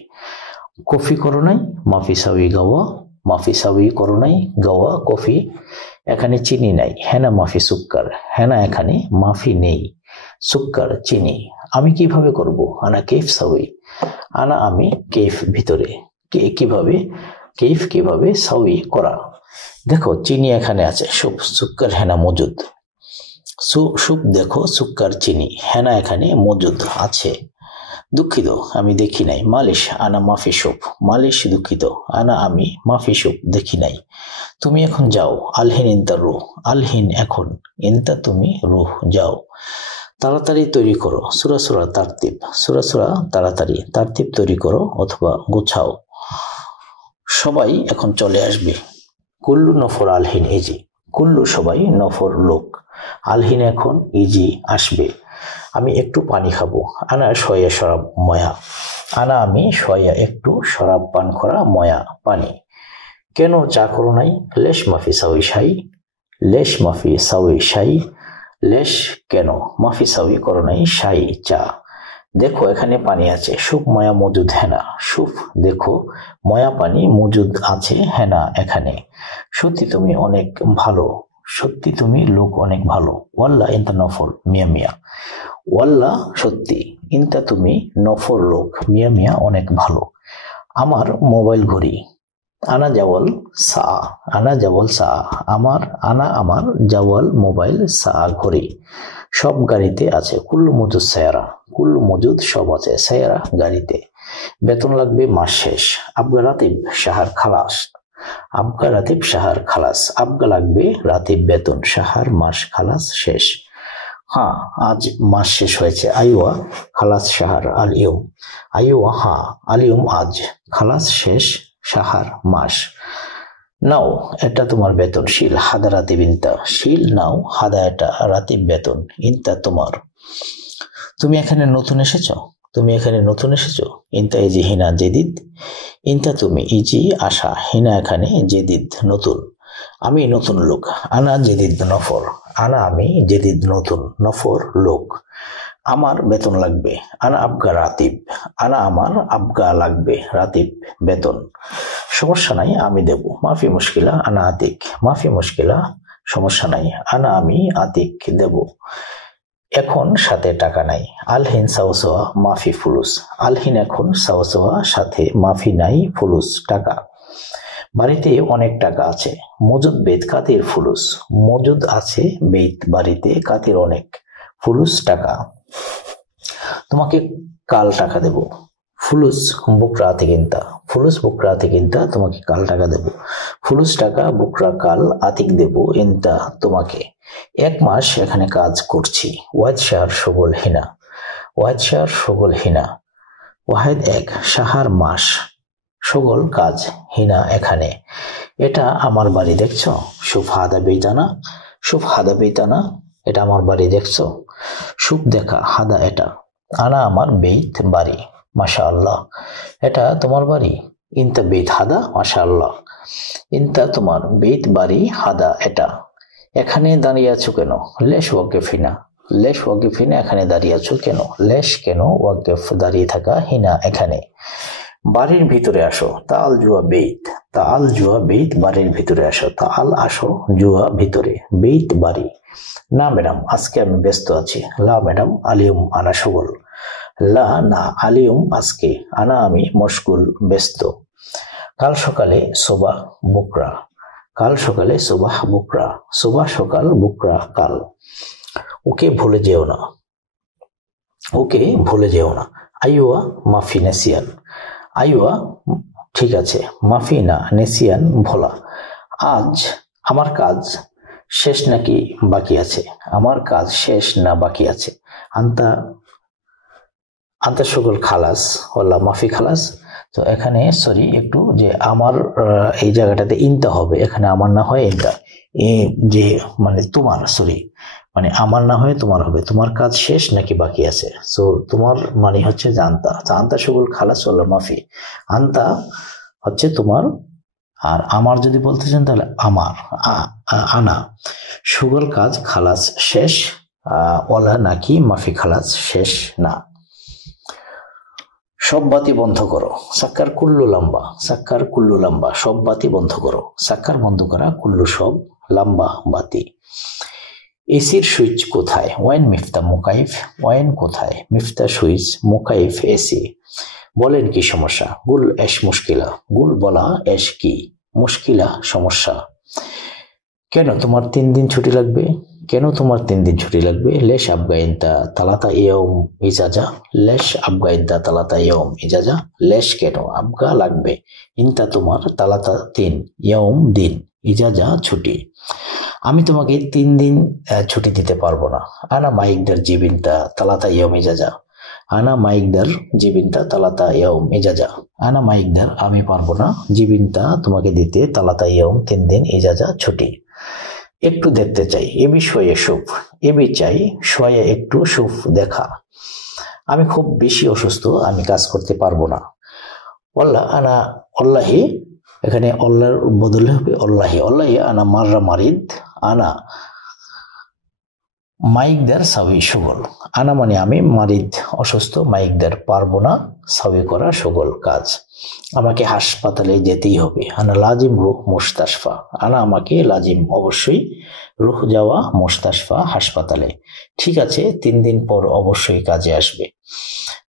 কফি করো নাই? মাফি সাউই গাওয়া মাফি সাউই করো নাই, গাওয়া কফি, এখানে চিনি নাই, হেনা মাফি সুক্কার, হেনা এখানে মাফি নেই, সুক্কার চিনি। আমি কিভাবে করব? আনা কেফ সাউই, আনা আমি, কেফ ভিতরে, কিভাবে, কেফ কিভাবে, সাউই করা। দেখো চিনি এখানে আছে, সুপ সুক্কার হেনা মজুদ, সুপ দেখো সুক্কার চিনি, হেনা এখানে মজুদ আছে। দুঃখিত আমি দেখি নাই, মালিশ আনা মাফি সুপ, মালিশ দুঃখিত, আনা আমি, মাফি সুপ দেখি নাই। তুমি এখন যাও, আলহিন ইন্তা রুহ, আলহিন এখন, ইন্তা তুমি, রুহ যাও। তাড়াতাড়ি তৈরি করো, সুরা সুরা তারতিব, সুরা সুরা তাড়াতাড়ি, তারতিব তৈরি করো অথবা গুছাও। সবাই এখন চলে আসবে। কুল্লু নফর আলহিন ইজি, কুল্লু সবাই, নফর লোক, আলহিন এখন, ইজি আসবে। আমি একটু পানি খাবো, আনা শয়া শরাব ময়া, আনা আমি, শয়া একটু, শরাব পান করা, ময়া পানি। কেন চা করো নাই? লেশ মাফি সাউই শাই, লেশ মাফি সাউই শাই, লেশ কেন, মাফি সাউই করো নাই শাই চা। দেখো এখানে পানি আছে, সুপ ময়া মজুদ হেনা, সুপ দেখো, ময়া পানি মজুদ আছে হেনা এখানে। সত্যি তুমি অনেক ভালো, সত্যি তুমি লোক অনেক ভালো। ওয়াল্লা ইন্তা নফর মিয়া মিয়া, ওয়াল্লা সত্যি, ইন্তা তুমি, নফর লোক, মিয়া মিয়া অনেক ভালো। আমার মোবাইল ঘড়ি, আনা জাওয়াল সা, আনা জাওয়াল সা আমার, আনা আমার, জাওয়াল মোবাইল, সা ঘড়ি। সব গাড়িতে আছে, কুল্লু মজুদ সায়ারা, কুল্লু মজুদ সব আছে, সায়ারা গাড়িতে। বেতন লাগবে মাস শেষ, আবগা রাতিব শাহার খালাস, আবগা রাতিব শাহার খালাস, আবগা লাগবে রাতিব বেতন, শাহার মাস, খালাস শেষ। হ্যাঁ আজ মাস শেষ হয়েছে, আইওয়া খালাস শাহার আল ইয়ুম, আইওয়া হ্যাঁ আল ইয়ুম আজ, খালাস শেষ, শাহার মাস। নাও এটা তোমার বেতন, শিল হাদা রাতিব ইন্তা, শিল নাও, হাদা এটা রাতিব বেতন, ইন্তা তোমার। তুমি এখানে নতুন এসেছো, তুমি এখানে নতুন এসেছো, ইন্তা ইজি হিনা জেদিদ, ইন্তা তুমি, ইজি আশা, হিনা এখানে, জেদিদ নতুন। আমি নতুন লোক, আনা জেদিদ নফর, আনা আমি, জেদিদ নতুন, নফর লোক। আমার বেতন লাগবে, আনা আবগা রাতিব, আনা আমার, আবগা লাগবে রাতিব বেতন। সমস্যা নাই আমি দেব, মাফি মুশকিলা আনা আতিক, মাফি মুশকিলা সমস্যা নাই, আনা আমি, আতিক দেব। এখন সাথে টাকা নাই, আলহিন সাওসোয়া মাফি ফুলুস, আলহিন এখন, সাওসোয়া সাথে, মাফি নাই, ফুলুস টাকা। বাড়িতে অনেক টাকা আছে, মজুদ বেত কাতির ফুলুস, মজুদ আছে বেত বাড়িতে, কাতির অনেক, ফুলুস টাকা। তোমাকে কাল টাকা দেব, ফুলুস বুকরা কিনতা, ফুলুস বুকরা কিনতা, তোমাকে কাল টাকা দেব, ফুলুস টাকা, বুকরা কাল, আতিক দেব, ইনতা তোমাকে। এক মাস এখানে কাজ করছি, ওয়াজ শাহর সগল হিনা, ওয়াজ শাহর সগল হিনা, ওয়াহেদ এক, শাহার মাস, সগল কাজ, হিনা এখানে। এটা আমার বাড়ি দেখছো, সুফ হাদা বেইতানা, সুফ হাদা বেইতানা, এটা আমার বাড়ি দেখছো, সুপ দেখা, হাদা এটা, আনা আমার, বেইত বাড়ি, মাশা আল্লাহ, এটা তোমার বাড়ি, ইনতা বেইত হাদা, মাশা আল্লাহ, ইনতা তোমার, বেইত বাড়ি, হাদা এটা। এখানে দাঁড়িয়ে আছো কেন? লেশ ওয়াকিফিনা, লেশ ওয়াকিফিনা এখানে দাঁড়িয়ে আছো কেন, লেশ কেন, ওয়াকিফ দাঁড়িয়ে থাকা, হিনা এখানে। বাড়ির ভিতরে আসো, তাল জুয়া বেইত, তাল জুয়া বেইত, বাড়ির ভিতরে আসো, তাল আসো, জুয়া ভিতরে, বেইত বাড়ি। না ম্যাডাম আজকে আমি ব্যস্ত আছি, লা ম্যাডাম আলিউম আনা সগল, লা না আলিউম আজকে, আনা আমি, মশগুল ব্যস্ত। কাল সকালে সোবাহ বুকরা, কাল সকালে সোবাহ বুকরা, সোবাহ সকাল, বুকরা কাল। ওকে ভুলে যেও না, ওকে ভুলে যেও না, আইওয়া মাফি নেসিয়ান, আইওয়া ঠিক আছে, মাফি না, নেসিয়ান ভোলা। আজ আমার কাজ শেষ নাকি বাকি আছে, আমার কাজ শেষ না বাকি আছে, আন্তা, আন্তা সগল খালাস, ওলা মাফি খালাস। তো এখানে সরি একটু, যে আমার এই জায়গাটাতে ইনতা হবে, এখানে আমার না হয় ইনতা, যে মানে তোমার, সরি মানে আমার না হয় তোমার হবে, তোমার কাজ শেষ নাকি বাকি আছে। সো তোমার মানে হচ্ছে যে আন্তা, আন্তা সগল খালাস ওলা মাফি, আন্তা হচ্ছে তোমার, আর আমার যদি বলতে চান তাহলে আমার, আনা সুগল কাজ, খালাস শেষ, ওলা নাকি, মাফি খালাস শেষ না। সব বাতি বন্ধ করো। সাক্কার কুল্লু লাম্বা, সাক্কার কুল্লু লাম্বা, সব বাতি বন্ধ করো। সাক্কার বন্ধ করা, কুল্লু সব, লাম্বা বাতি। এসির সুইচ কোথায়? ওয়াইন মিফতা মুকাইফ, ওয়াইন কোথায়, মিফতা সুইচ, মুকাইফ এসি। বলেন কি সমস্যা? গুল এশ মুশকিলা, গুল বলা, এশ কি, মুশকিলা সমস্যা। কেন তোমার 3 দিন ছুটি লাগবে? কেন তোমার 3 দিন ছুটি লাগবে? লেশ আবগা ইনতা তালাতা ইয়াউম ইজাজা, লেশ আবগা ইনতা তালাতা ইয়াউম ইজাজা। লেশ কেন, আবগা লাগবে, ইনতা তোমার, তালাতা 3, ইয়াউম দিন, ইজাজা ছুটি। আমি তোমাকে 3 দিন ছুটি দিতে পারবো না। আনা মাইকদার জিবিনতা তালাতা ইয়াউম ইজাজা, আনা মাইকদার জিবিনতা তালাতা ইয়াউম ইজাজা। আনা মাইকদার আমি পারবো না, জিবিনতা তোমাকে দিতে, তালাতা ইয়াউম 3 দিন, ইজাজা ছুটি। একটু দেখতে চাই, এ বিষয়ে সুফ, এবি চাই, শয়ে একটু, সুফ দেখা। আমি খুব বেশি অসুস্থ, আমি কাজ করতে পারবো না। আল্লাহ আনা আল্লাহি, এখানে আল্লাহর বদলে হবে আল্লাহি, আল্লাহি আনা মাররা মারিদ, আনা মাইকদার সাউই সুগল। আনা মানে আমি, মারিদ অসুস্থ, মাইকদার পারবো না, সাউই করা সুগল কাজ। আমাকে হাসপাতালে যেতেই হবে। আনা লাজিম রুহ মুস্তাশফা, আনা আমাকে, লাজিম অবশ্যই, রুহ যাওয়া, মুস্তাশফা হাসপাতালে। ঠিক আছে, 3 দিন পর অবশ্যই কাজে আসবে।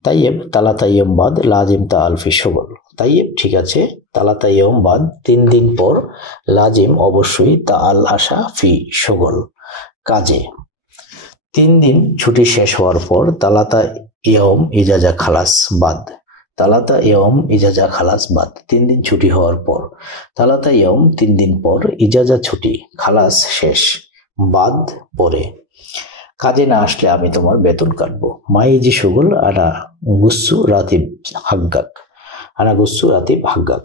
তাইয়েব তালাতা ইয়াম বাদ, লাজিম তা আলফি সুগল। তাইয়েব ঠিক আছে, তালাতা ইয়াম বাদ 3 দিন পর, লাজিম অবশ্যই, তা আল আসা, ফি সুগল কাজে। 3 দিন ছুটি শেষ হওয়ার পর, তালাতা ইয়াম ইজাজা খালাস বাদ, তালাতা ইয়াম ইজাজা খালাস বাদ 3 দিন ছুটি হওয়ার পর, তালাতা ইয়াম 3 দিন পর, ইজাজা ছুটি, খালাস শেষ, বাদ পরে। কাজে না আসলে আমি তোমার বেতন কাটবো। মাইজি সুগুল আনা গুসু রাতিব হাগ্গাক, আনা গুসু রাতিব হাগ্গাক।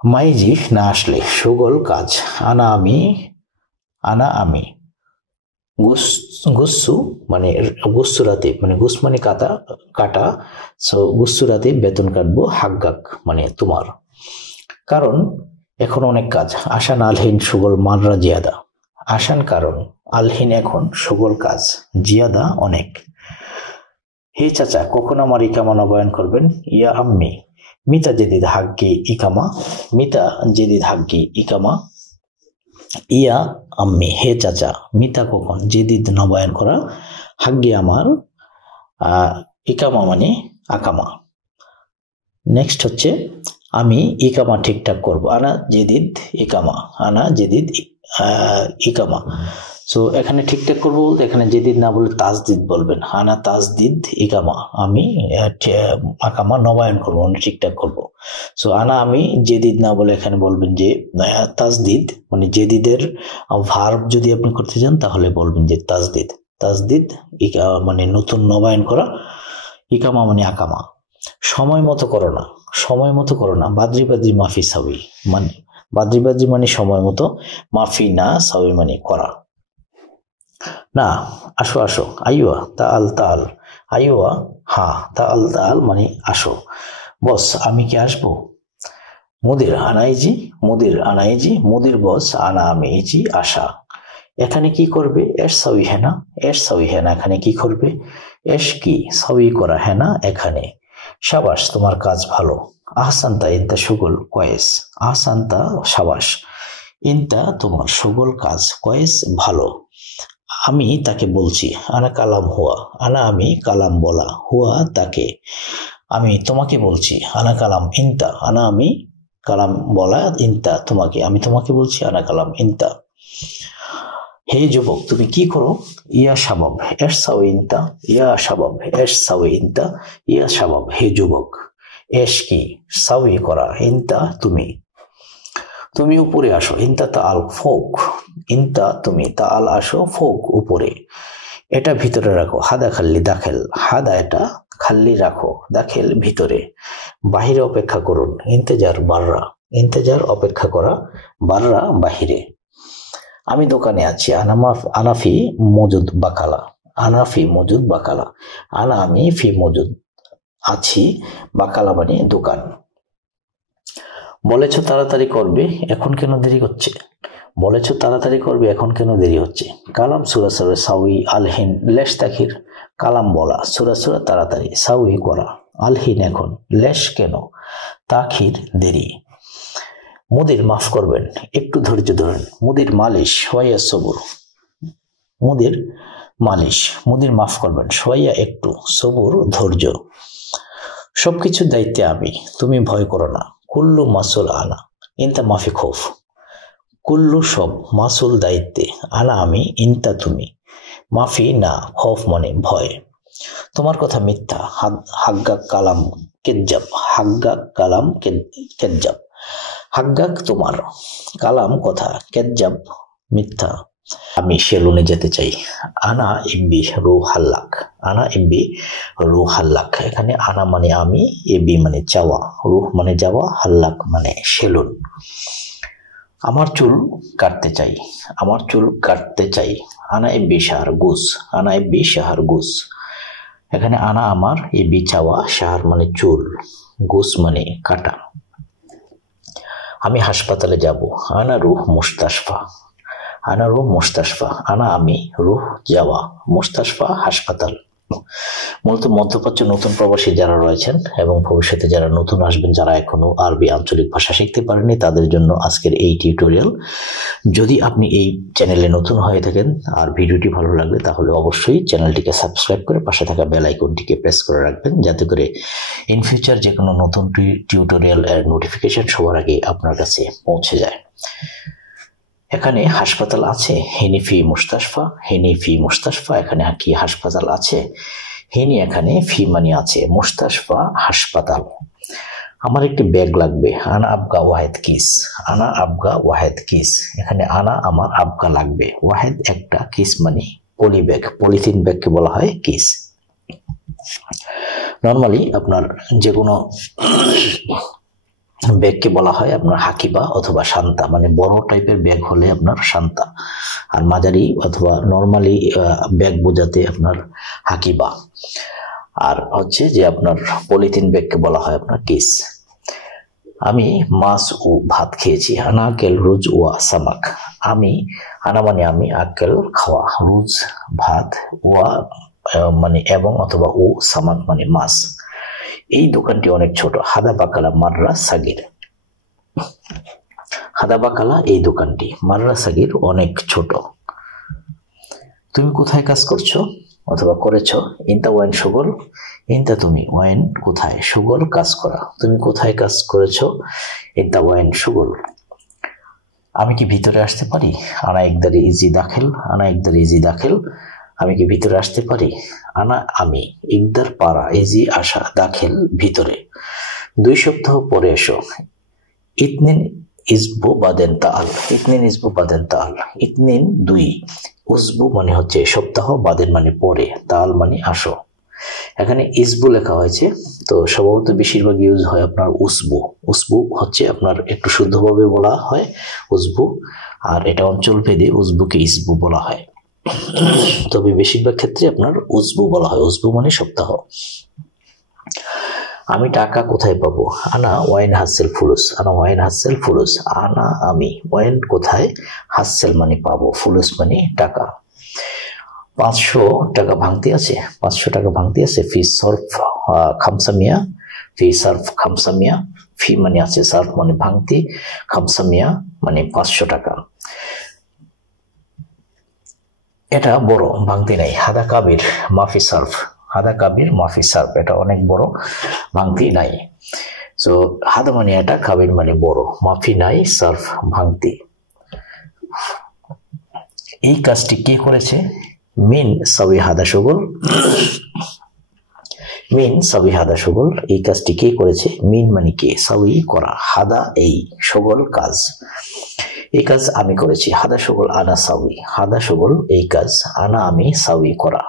মাইজি না আসলে, সুগল কাজ, আনা আমি, আনা আমি, গুসু মানে গুসু রাতিব মানে গুস মানে কাটা কাটা, সো গুসু রাতিব বেতন কাটবো, হাগ্গাক মানে তোমার। কারণ এখন অনেক কাজ। আসান আলহিন সুগল মাররা জিয়াদা, আসান কারণ, আলহিন এখন, সুগল কাজ, জিয়াদা অনেক। হে চাচা কখন আমার ইকামা নবায়ন করবেন? ইয়া আম্মি মিতা জেদিদ হাগ্গি ইকামা, মিতা জেদিদ হাগ্গি ইকামা, ইয়া আম্মি হে চাচা, মিতা কখন, জেদিদ নবায়ন করা, হাগ্গি আমার, ইকামা মানে আকামা। নেক্সট হচ্ছে আমি ইকামা ঠিকঠাক করব। আনা জেদিদ ইকামা, আনা জেদিদ ইকামা। সো এখানে ঠিকঠাক করবো বলতে, এখানে জেদিদ না বলে তাজদিদ বলবেন। আনা তাজদিদ ইকামা, আমি আকামা নবায়ন করবো, মানে ঠিকঠাক করবো। সো আনা আমি, জেদিদ না বলে এখানে বলবেন যে তাজদিদ, মানে জেদিদের ভার্ব যদি আপনি করতে চান তাহলে বলবেন যে তাজদিদ, তাজদিদ মানে নতুন নবায়ন করা, ইকামা মানে আকামা। সময় মতো করো না, সময় মতো করো না, বাদ্রি বাদ্রি মাফি সাউই, মানে বাদ্রি বাদ্রি মানে সময় মতো, মাফি না, সাউই মানে করা। না আসো আসো, আইওয়া তাল তাল, আইওয়া হা, তাল তাল মানে আসো। বস আমি কি আসবো? মুদির আনাইজি, মুদির আনাইজি, মুদির বস, আনা আমি ইজি আশা। এখানে কি করবে? এস সাউই হেনা, এস সাউই হেনা এখানে কি করবে? এস কি, সাউই করা, হেনা এখানে। সাবাস তোমার কাজ ভালো। আহসান্তা ইনতা সুগল কয়েস, আহসান্তা সাবাস, ইনতা তোমার, সুগল কাজ, কয়েস ভালো। আমি তাকে বলছি, আনা কালাম হুয়া, আনা আমি, কালাম বলা, হুয়া তাকে। আমি তোমাকে বলছি, আনা কালাম ইনতা, আনা আমি, কালাম বলা, ইনতা তোমাকে, আমি তোমাকে বলছি, আনা কালাম ইনতা। হে যুবক তুমি কি করো? ইয়া শাবাব এস সাউই ইনতা, ইয়া শাবাব এস সাউই ইনতা, ইয়া শাবাব হে যুবক, এস কি, সাউই করা, ইনতা তুমি। তুমি উপরে আসো, ইনতা তা আল ফোক, ইনতা তুমি, তা আল আসো, ফোক উপরে। এটা ভিতরে রাখো, হাদা খাল্লি দাখেল, হাদা এটা, খাল্লি রাখো, দাখেল ভিতরে। বাহিরে অপেক্ষা করুন, ইন্তেজার বাররা, ইন্তেজার অপেক্ষা করা, বাররা বাহিরে। আমি দোকানে আছি, আনাফি মজুদ বাকালা, আনাফি মজুদ বাকালা, আনা আমি, ফি মজুদ আছি, বাকালা মানে দোকান। বলেছ তাড়াতাড়ি করবে, এখন কেন দেরি হচ্ছে? বলেছো তাড়াতাড়ি করবে, এখন কেন দেরি হচ্ছে? কালাম সুরা সুরা সাউই আলহিন লেশ তাখির। কালাম বলা, সুরা সুরা তাড়াতাড়ি, সাউই করা, আলহিন এখন, লেশ কেন, তাখির দেরি। মুদির মাফ করবেন, একটু ধৈর্য ধরেন। মুদির মালিশ সোয়া সবুর, মুদির মালিশ, মুদির মাফ করবেন, সোয়া একটু, সবুর ধৈর্য। সবকিছুর দায়িত্বে আমি, তুমি ভয় করো না। কুল্লু মাসুল আনা, ইনতা মাফি খৌফ। কুল্লু সব, মাসুল দায়িত্বে, আনা আমি, ইনতা তুমি, মাফি না, খৌফ মানে ভয়। তোমার কথা মিথ্যা, হাগ্গা কালাম কেজ্জাব, হাগ্গা কালাম কেজ্জাব। হাগ্গাক তোমার, কালাম কথা, কেজ্জাব মিথ্যা। আমি সেলুনে যেতে চাই। আনা ইব্বি রু হাল্লাক, আনা ইব্বি রু হাল্লাক। এখানে আনা মানে আমি, ইব্বি মানে চাওয়া, রুহ মানে যাওয়া, হাল্লাক মানে সেলুন। আমার চুল কাটতে চাই, আমার চুল কাটতে চাই। আনা ইব্বি শাহর গুস, আনা ইব্বি শাহর গুস। এখানে আনা আমার, ইব্বি চাওয়া, শাহর মানে চুল, গুস মানে কাটা। আমি হাসপাতালে যাব। আনা রুহ মুস্তাশফা, আনা রুহ মুস্তাশফা। আনা আমি, রুহ যাওয়া, মুস্তাশফা হাসপাতাল। মূলত মধ্যপ্রাচ্য নতুন প্রবাসী যারা রয়েছেন এবং ভবিষ্যতে যারা নতুন আসবেন, যারা এখনো আরবি আঞ্চলিক ভাষা শিখতে পারেননি, তাদের জন্য আজকের এই টিউটোরিয়াল। যদি আপনি এই চ্যানেলে নতুন হয়ে থাকেন আর ভিডিওটি ভালো লাগলে, তাহলে অবশ্যই চ্যানেলটিকে সাবস্ক্রাইব করে পাশে থাকা বেল আইকনটিকে প্রেস করে রাখবেন, যাতে করে ইন ফিউচার যে কোনো নতুন টিউটোরিয়াল এর নোটিফিকেশন সবার আগে আপনার কাছে পৌঁছে যায়। এখানে হাসপাতাল আছে, হিনি ফি মুস্তাশফা, হিনি ফি মুস্তাশফা। এখানে কি হাসপাতাল আছে? হিনি এখানে ফি মানে আছে, মুস্তাশফা হাসপাতাল। আমার একটি ব্যাগ লাগবে। আনা আবগা ওয়াহেদ কিস, আনা আবগা ওয়াহেদ কিস। এখানে আনা আমার, আবগা লাগবে, ওয়াহেদ একটা, কিস মানে পলি ব্যাগ, পলিথিন ব্যাগকে বলা হয় কিস। নর্মালি আপনার যে কোনো ব্যাগকে বলা হয় আপনার হাকিবা অথবা শান্তা, মানে বড় টাইপের ব্যাগ হলে আপনার শান্তা, আর মাঝারি অথবা নর্মালি ব্যাগ বোঝাতে আপনার হাকিবা। আর হচ্ছে যে আপনার পলিথিন ব্যাগকে বলা হয় আপনার কিস। আমি মাছ ও ভাত খেয়েছি। আনা আকেল রুজ ওয়া সামাক। আমি, আনা মানে আমি, আকেল খাওয়া, রুজ ভাত, ওয়া মানে এবং অথবা ও, সামাক মানে মাছ। এই দোকানটি অনেক ছোট। হাদা বাকালা মাররা সাগির, হাদা বাকালা এই দোকানটি, মাররা সাগির অনেক ছোট। তুমি কোথায় কাজ করছো অথবা করেছো? ইনতা ওয়াইন সুগল, ইনতা তুমি, ওয়াইন কোথায়, সুগল কাজ করা। তুমি কোথায় কাজ করেছো? ইনতা ওয়াইন সুগল। আমি কি ভিতরে আসতে পারি? আনা একদারি ইজি দাখিল, আনা একদারি ইজি দাখিল। আমি কি ভিতরে আসতে পারি? আনা আমি, ইকদার পারা, ইজি আসা, দাখিল ভিতরে। 2 সপ্তাহ পরে এসো। ইতনিন ইসবু বাদেন তাল, ইতনিন ইসবু বাদেন তাল। ইতনিন 2, উসবু মানে হচ্ছে সপ্তাহ, বাদেন মানে পরে, তাল মানে আসো। এখানে ইসবু লেখা হয়েছে, তো স্বভাবত বেশিরভাগ ইউজ হয় আপনার উসবু। উসবু হচ্ছে আপনার একটু শুদ্ধভাবে বলা হয় উসবু, আর এটা অঞ্চল ভেদে উসবুকে ইসবু বলা হয়, তবে বেশিরভাগ ক্ষেত্রে আপনার উসবু বলা হয়। উসবু মানে সপ্তাহ। আমি টাকা কোথায় পাবো? আনা ওয়াইন হাসেল ফুলুস, আনা ওয়াইন হাসেল ফুলুস। আনা আমি, ওয়াইন কোথায়, হাসেল মানে পাবো, ফুলুস মানে টাকা। 500 টাকা ভাঙতি আছে, 500 টাকা ভাঙতি আছে। ফি সর্ফ খামসামিয়া, ফি সর্ফ খামসামিয়া। ফি মানে আছে, সর্ফ মানে ভাঙতি, খামসামিয়া মানে 500 টাকা। এটা বড়, ভাঙতি নাই। হাদা কাবির মাফি সার্ফ, হাদা কাবির মাফি সার্ফ। এটা অনেক বড়, ভাঙতি নাই। সো হাদা মানে এটা, কাবির মানে বড়, মাফি নাই, সার্ফ ভাঙতি। এই কাজটি কে করেছে? মিন সাবি হাদা সুগল, মিন সাবি হাদা সুগল। এই কাজটি কে করেছে? মিন মানে কে, সাবি করা, হাদা এই, সুগল কাজ। এই কাজ আমি করেছি। হাদা সুগল আনা সাবি, হাদা সুগল এই কাজ, আনা আমি, সাবি করা।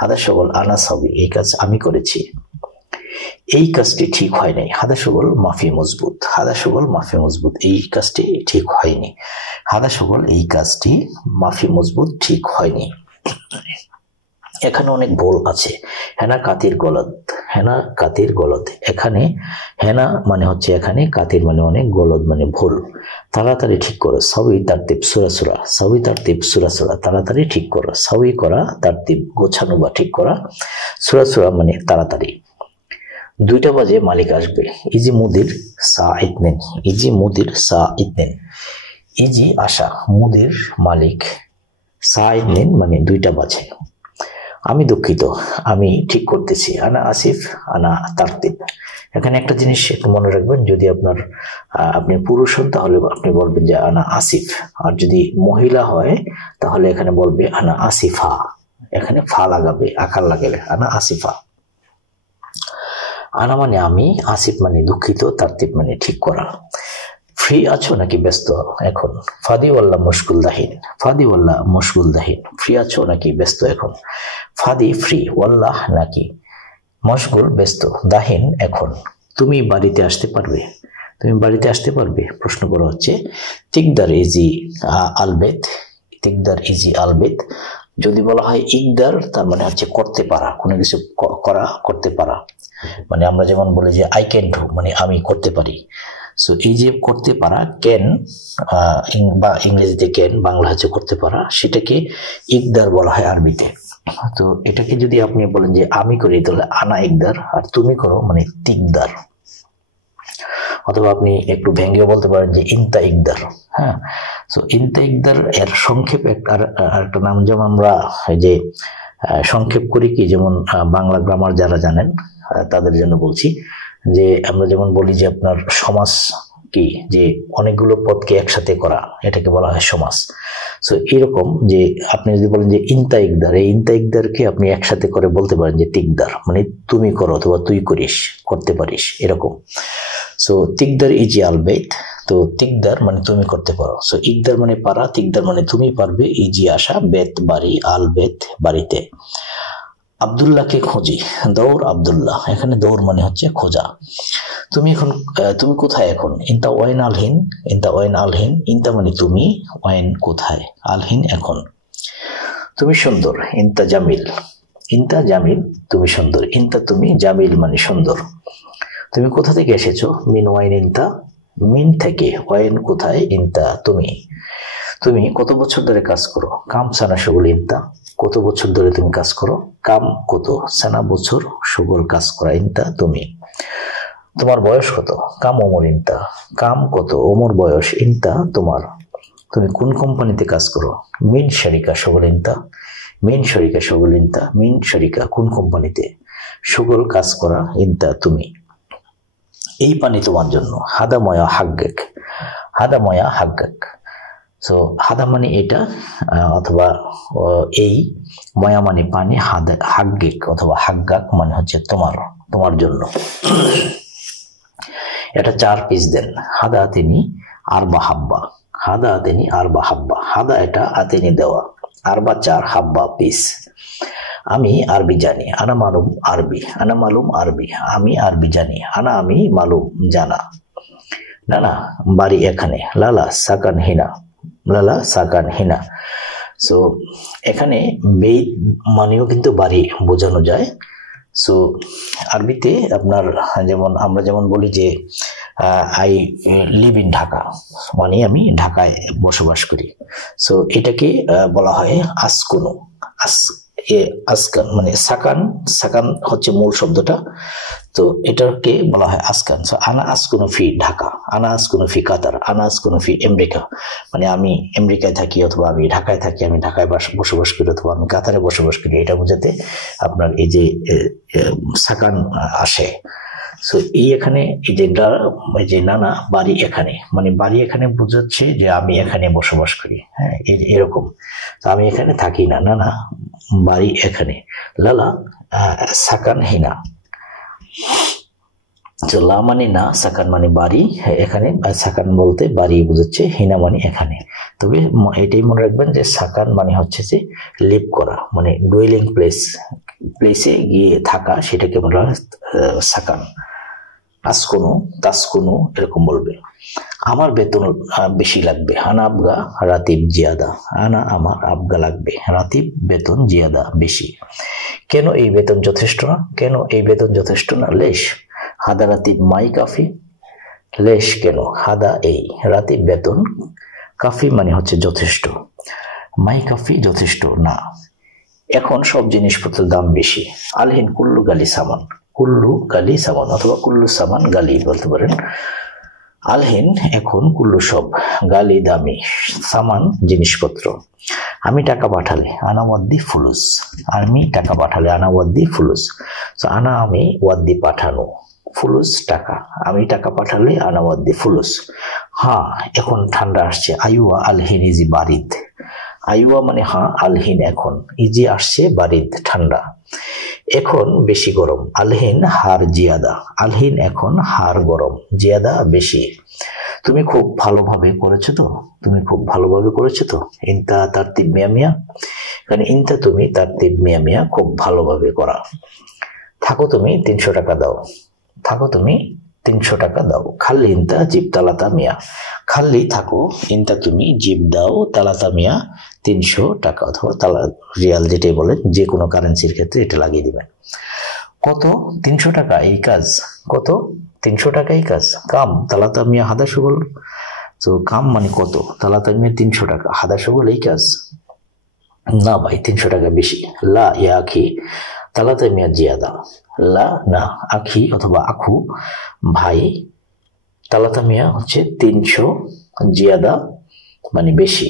হাদা সুগল আনা সাবি, এই কাজ আমি করেছি। এই কাজটি ঠিক হয় নাই। হাদা সুগল মাফি মজবুত, হাদা সুগল মাফি মজবুত। এই কাজটি ঠিক হয়নি। হাদা সুগল এই কাজটি, মাফি মজবুত ঠিক হয়নি। এখানে অনেক ভুল আছে। হেনা কাতির গলদ, হেনা কাতির গলদ, এখানে হেনা মানে হচ্ছে এখানে, কাতির মানে অনেক, গলদ মানে ভুল। তাড়াতাড়ি ঠিক করো, সাউই তারতিব সুরা সুরা, সাউই তারতিব সুরা সুরা, তাড়াতাড়ি ঠিক করো, সাউই করা, তারতিব গোছানো বা ঠিক করা, সুরা সুরা মানে তাড়াতাড়ি। 2টা বাজে মালিক আসবে, ইজি মুদির সা ইতনেন, ইজি মুদির সা ইতনেন, ইজি আশা, মুদির মালিক, সা ইতনেন মানে 2টা বাজে। আমি দুঃখিত, আমি ঠিক করতেছি, আনা আসিফ আনা তারতিব। এখানে একটা জিনিস একটু মনে রাখবেন, যদি আপনি পুরুষ হন তাহলে আপনি বলবেন যে আনা আসিফ, আর যদি মহিলা হয় তাহলে এখানে বলবে আনা আসিফা, এখানে ফা লাগাবে, আকার লাগাবে, আনা আসিফা। আনা মানে আমি, আসিফ মানে দুঃখিত, তারতিব মানে ঠিক করা। ফ্রি আছো নাকি ব্যস্ত এখন? ফাদি ওয়াল্লা মুশকুল দাহিন, ফাদি ওয়াল্লা মুশকুল দাহিন, ফ্রি আছো নাকি ব্যস্ত এখন? ফাদি ফ্রি, ওয়াল্লাহ নাকি, মশগুল ব্যস্ত, দাহিন এখন। তুমি বাড়িতে আসতে পারবে, তুমি বাড়িতে আসতে পারবে, প্রশ্ন করা হচ্ছে। তিকদার ইজি আলবেত, তিকদার ইজি আলবেত। যদি বলা হয় ইকদার, তার মানে হচ্ছে করতে পারা, কোনো কিছু করতে পারা। মানে আমরা যেমন বলি যে আই ক্যান ডু, মানে আমি করতে পারি। সো এই যে করতে পারা, ক্যান বা ইংরেজিতে ক্যান, বাংলা হচ্ছে করতে পারা, সেটাকে ইকদার বলা হয় আরবিতে। তো এটাকে যদি আপনি বলেন যে আমি করি, তাহলে আনা ইকদার, আর তুমি করো মানে তিকদার। অথবা আপনি একটু ভেঙ্গেও বলতে পারেন যে ইনতা ইকদার। হ্যাঁ, তো ইনতা ইকদার এর সংক্ষেপ একটা নাম, যেমন আমরা যে সংক্ষেপ করি কি, যেমন বাংলা গ্রামার যারা জানেন তাদের জন্য বলছি, যে আমরা যেমন বলি যে আপনার সমাস কি, যে অনেকগুলো পদকে একসাথে করা, এটাকে বলা হয় সমাস। সো এরকম যে আপনি যদি বলেন যে ইনতা ইকদার, এই ইনতা ইকদারকে আপনি একসাথে করে বলতে পারেন যে তিকদার, মানে তুমি করো অথবা তুই করিস, করতে পারিস, এরকম। সো তিকদার ইজি আলবেত, তো তিকদার মানে তুমি করতে পারো। সো ইকদার মানে পারা, তিকদার মানে তুমি পারবে, ইজি আসা, বেত বাড়ি, আলবেত বাড়িতে। আব্দুল্লাহকে খুঁজি, দৌড় আব্দুল্লাহ, এখানে দৌড় মানে হচ্ছে খোঁজা। তুমি কোথায় এখন? ইনতা ওয়াইন আলহিন, ইনতা ওয়াইন আলহিন, ইনতা মানে তুমি, ওয়াইন কোথায়, আলহিন এখন। তুমি সুন্দর, ইনতা জামিল, ইনতা জামিল তুমি সুন্দর, ইনতা তুমি, জামিল মানে সুন্দর। তুমি কোথা থেকে এসেছো? মিন ওয়াইন ইনতা, মিন থেকে, ওয়াইন কোথায়, ইনতা তুমি। তুমি কত বছর ধরে কাজ করো? কাম সানা শুগুল ইনতা, কত বছর ধরে তুমি কাজ করো? কাম কত, সানা বছর, শুগুল কাজ করা, ইনতা তুমি। তোমার বয়স কত? কাম ওমর ইনতা, কাম কত, ওমর বয়স, ইনতা তোমার। তুমি কোন কোম্পানিতে কাজ করো? মিন শরিকা শুগুল ইনতা, মিন শরিকা শুগুল ইনতা, মিন শরিকা কোন কোম্পানিতে, শুগুল কাজ করা, ইনতা তুমি। এই পানি তোমার জন্য, হাদা ময়া হাগ্গেক, হাদা ময়া হাগ্গেক। সো হাদা মানে এটা, অথবা এই, ময়া মানে পানি, হাদা হাগ্গেক অথবা হাগ্গাক মানে হচ্ছে তোমার, তোমার জন্য। এটা 4 পিস দেন। হাদা আতেনি আরবা হাব্বা, হাদা আতেনি আরবা হাব্বা, হাদা এটা, আতেনি দেওয়া, আরবা 4, হাব্বা পিস। আমি আরবি জানি, আনা মালুম আরবি, আনা মালুম আরবি, আমি আরবি জানি, আনা আমি, মালুম জানা। নানা বাড়ি এখানে, লালা সাকান হিনা, লালা সাকান হিনা। সো এখানে বেইত মানেও কিন্তু বাড়ি বোঝানো যায়। সো আরবিতে আপনার যেমন আমরা যেমন বলি যে আই লিভ ইন ঢাকা, মানে আমি ঢাকায় বসবাস করি। সো এটাকে বলা হয় আসকুনু, আসকান মানে সাকান, সাকান হচ্ছে মূল শব্দটা, তো এটাকে বলা হয় আসকান। সো আনা আসকুনু ফি ঢাকা, আনা আসকুনু ফি কাতার, আনা আসকুনু ফি আমেরিকা, মানে আমি আমেরিকায় থাকি অথবা আমি ঢাকায় থাকি, আমি ঢাকায় বসবাস করি অথবা আমি কাতারে বসবাস করি, এটা বোঝাতে আপনার এই যে সাকান আসে। সো এই এখানে এই যে নানা বাড়ি এখানে, মানে বাড়ি এখানে বোঝাচ্ছে যে আমি এখানে বসবাস করি। হ্যাঁ, এরকম। তো আমি এখানে থাকি না, নানা বাড়ি এখানে। লালা সাকান হিনা, লা মানে না, সাকান মানে বাড়ি, এখানে সাকান বলতে বাড়ি বোঝাচ্ছে, হিনা মানে এখানে। তবে এটাই মনে রাখবেন যে সাকান মানে হচ্ছে যে লিভ করা, মানে ডুয়েলিং প্লেসে গিয়ে থাকা, সেটাকে বলা হয় সাকান। আসকুনু, তাসকুনু এরকম বলবে। আমার বেতন বেশি লাগবে, আনা আবগা রাতিব জিয়াদা, আনা আমার আবগা লাগবে, রাতিব বেতন জিয়াদা বেশি। কেন এই বেতন যথেষ্ট না? কেন এই বেতন যথেষ্ট না? লেশ হাদা রাতিব মাই কাফি, লেশ কেন, হাদা এই, রাতিব বেতন, কাফি মানে হচ্ছে যথেষ্ট, মাই কাফি যথেষ্ট না। এখন সব জিনিসপত্রের দাম বেশি। আলহিন কুল্লু গালি সামান, কুল্লু গালি সামান অথবা কুল্লু সামান গালি বলতে পারেন। আলহিন এখন, কুল্লু সব, গালি দামি, সামান জিনিসপত্র। আমি টাকা পাঠালে, আনা ওয়াদ্দি ফুলুস, আমি টাকা পাঠালে, আনা ওয়াদ্দি ফুলুস। আনা আমি, ওয়াদ্দি পাঠানো, ফুলুস টাকা, আমি টাকা পাঠালে আনা ওয়াদ্দি ফুলুস। হ্যাঁ এখন ঠান্ডা আসছে, আইওয়া আলহিন ইজি বারিদ, আইওয়া মানে হ্যাঁ, আলহিন এখন, ইজি আসছে, বারিদ ঠান্ডা। এখন বেশি গরম, আলহিন হার জিয়াদা, আলহিন এখন হার গরম, জিয়াদা বেশি। তুমি খুব ভালোভাবে করেছো তো, তুমি খুব ভালোভাবে করেছো তো। ইনতা তারতিব মিয়া মিয়া, কারণ ইনতা তুমি, তারতিব মিয়া মিয়া খুব ভালোভাবে করা। থাকো তুমি 300 টাকা দাও, থাকো তুমি 300 টাকা দাও। খাল্লি ইনতা জিব তালাতা মিয়া, খাল্লি থাকো, ইনতা তুমি, জিব দাও, তালাতা মিয়া 300 টাকা অথবা তালা রিয়াল যেটাই বলেন, যে কোনো কারেন্সির ক্ষেত্রে এটা লাগিয়ে দিবেন। কত? 300 টাকা এই কাজ। কত? 300 টাকা এই কাজ। কাম তালাতা মিয়া হাদা সুগল, তো কাম মানে কত, তালাতা মিয়া 300 টাকা, হাদা সুগল এই কাজ। না ভাই 300 টাকা বেশি। লা ইয়া আখি তালাতা মিয়া জিয়াদা, লা না, আখি অথবা আখু ভাই, তালাতা মিয়া হচ্ছে 300, জিয়াদা মানে বেশি।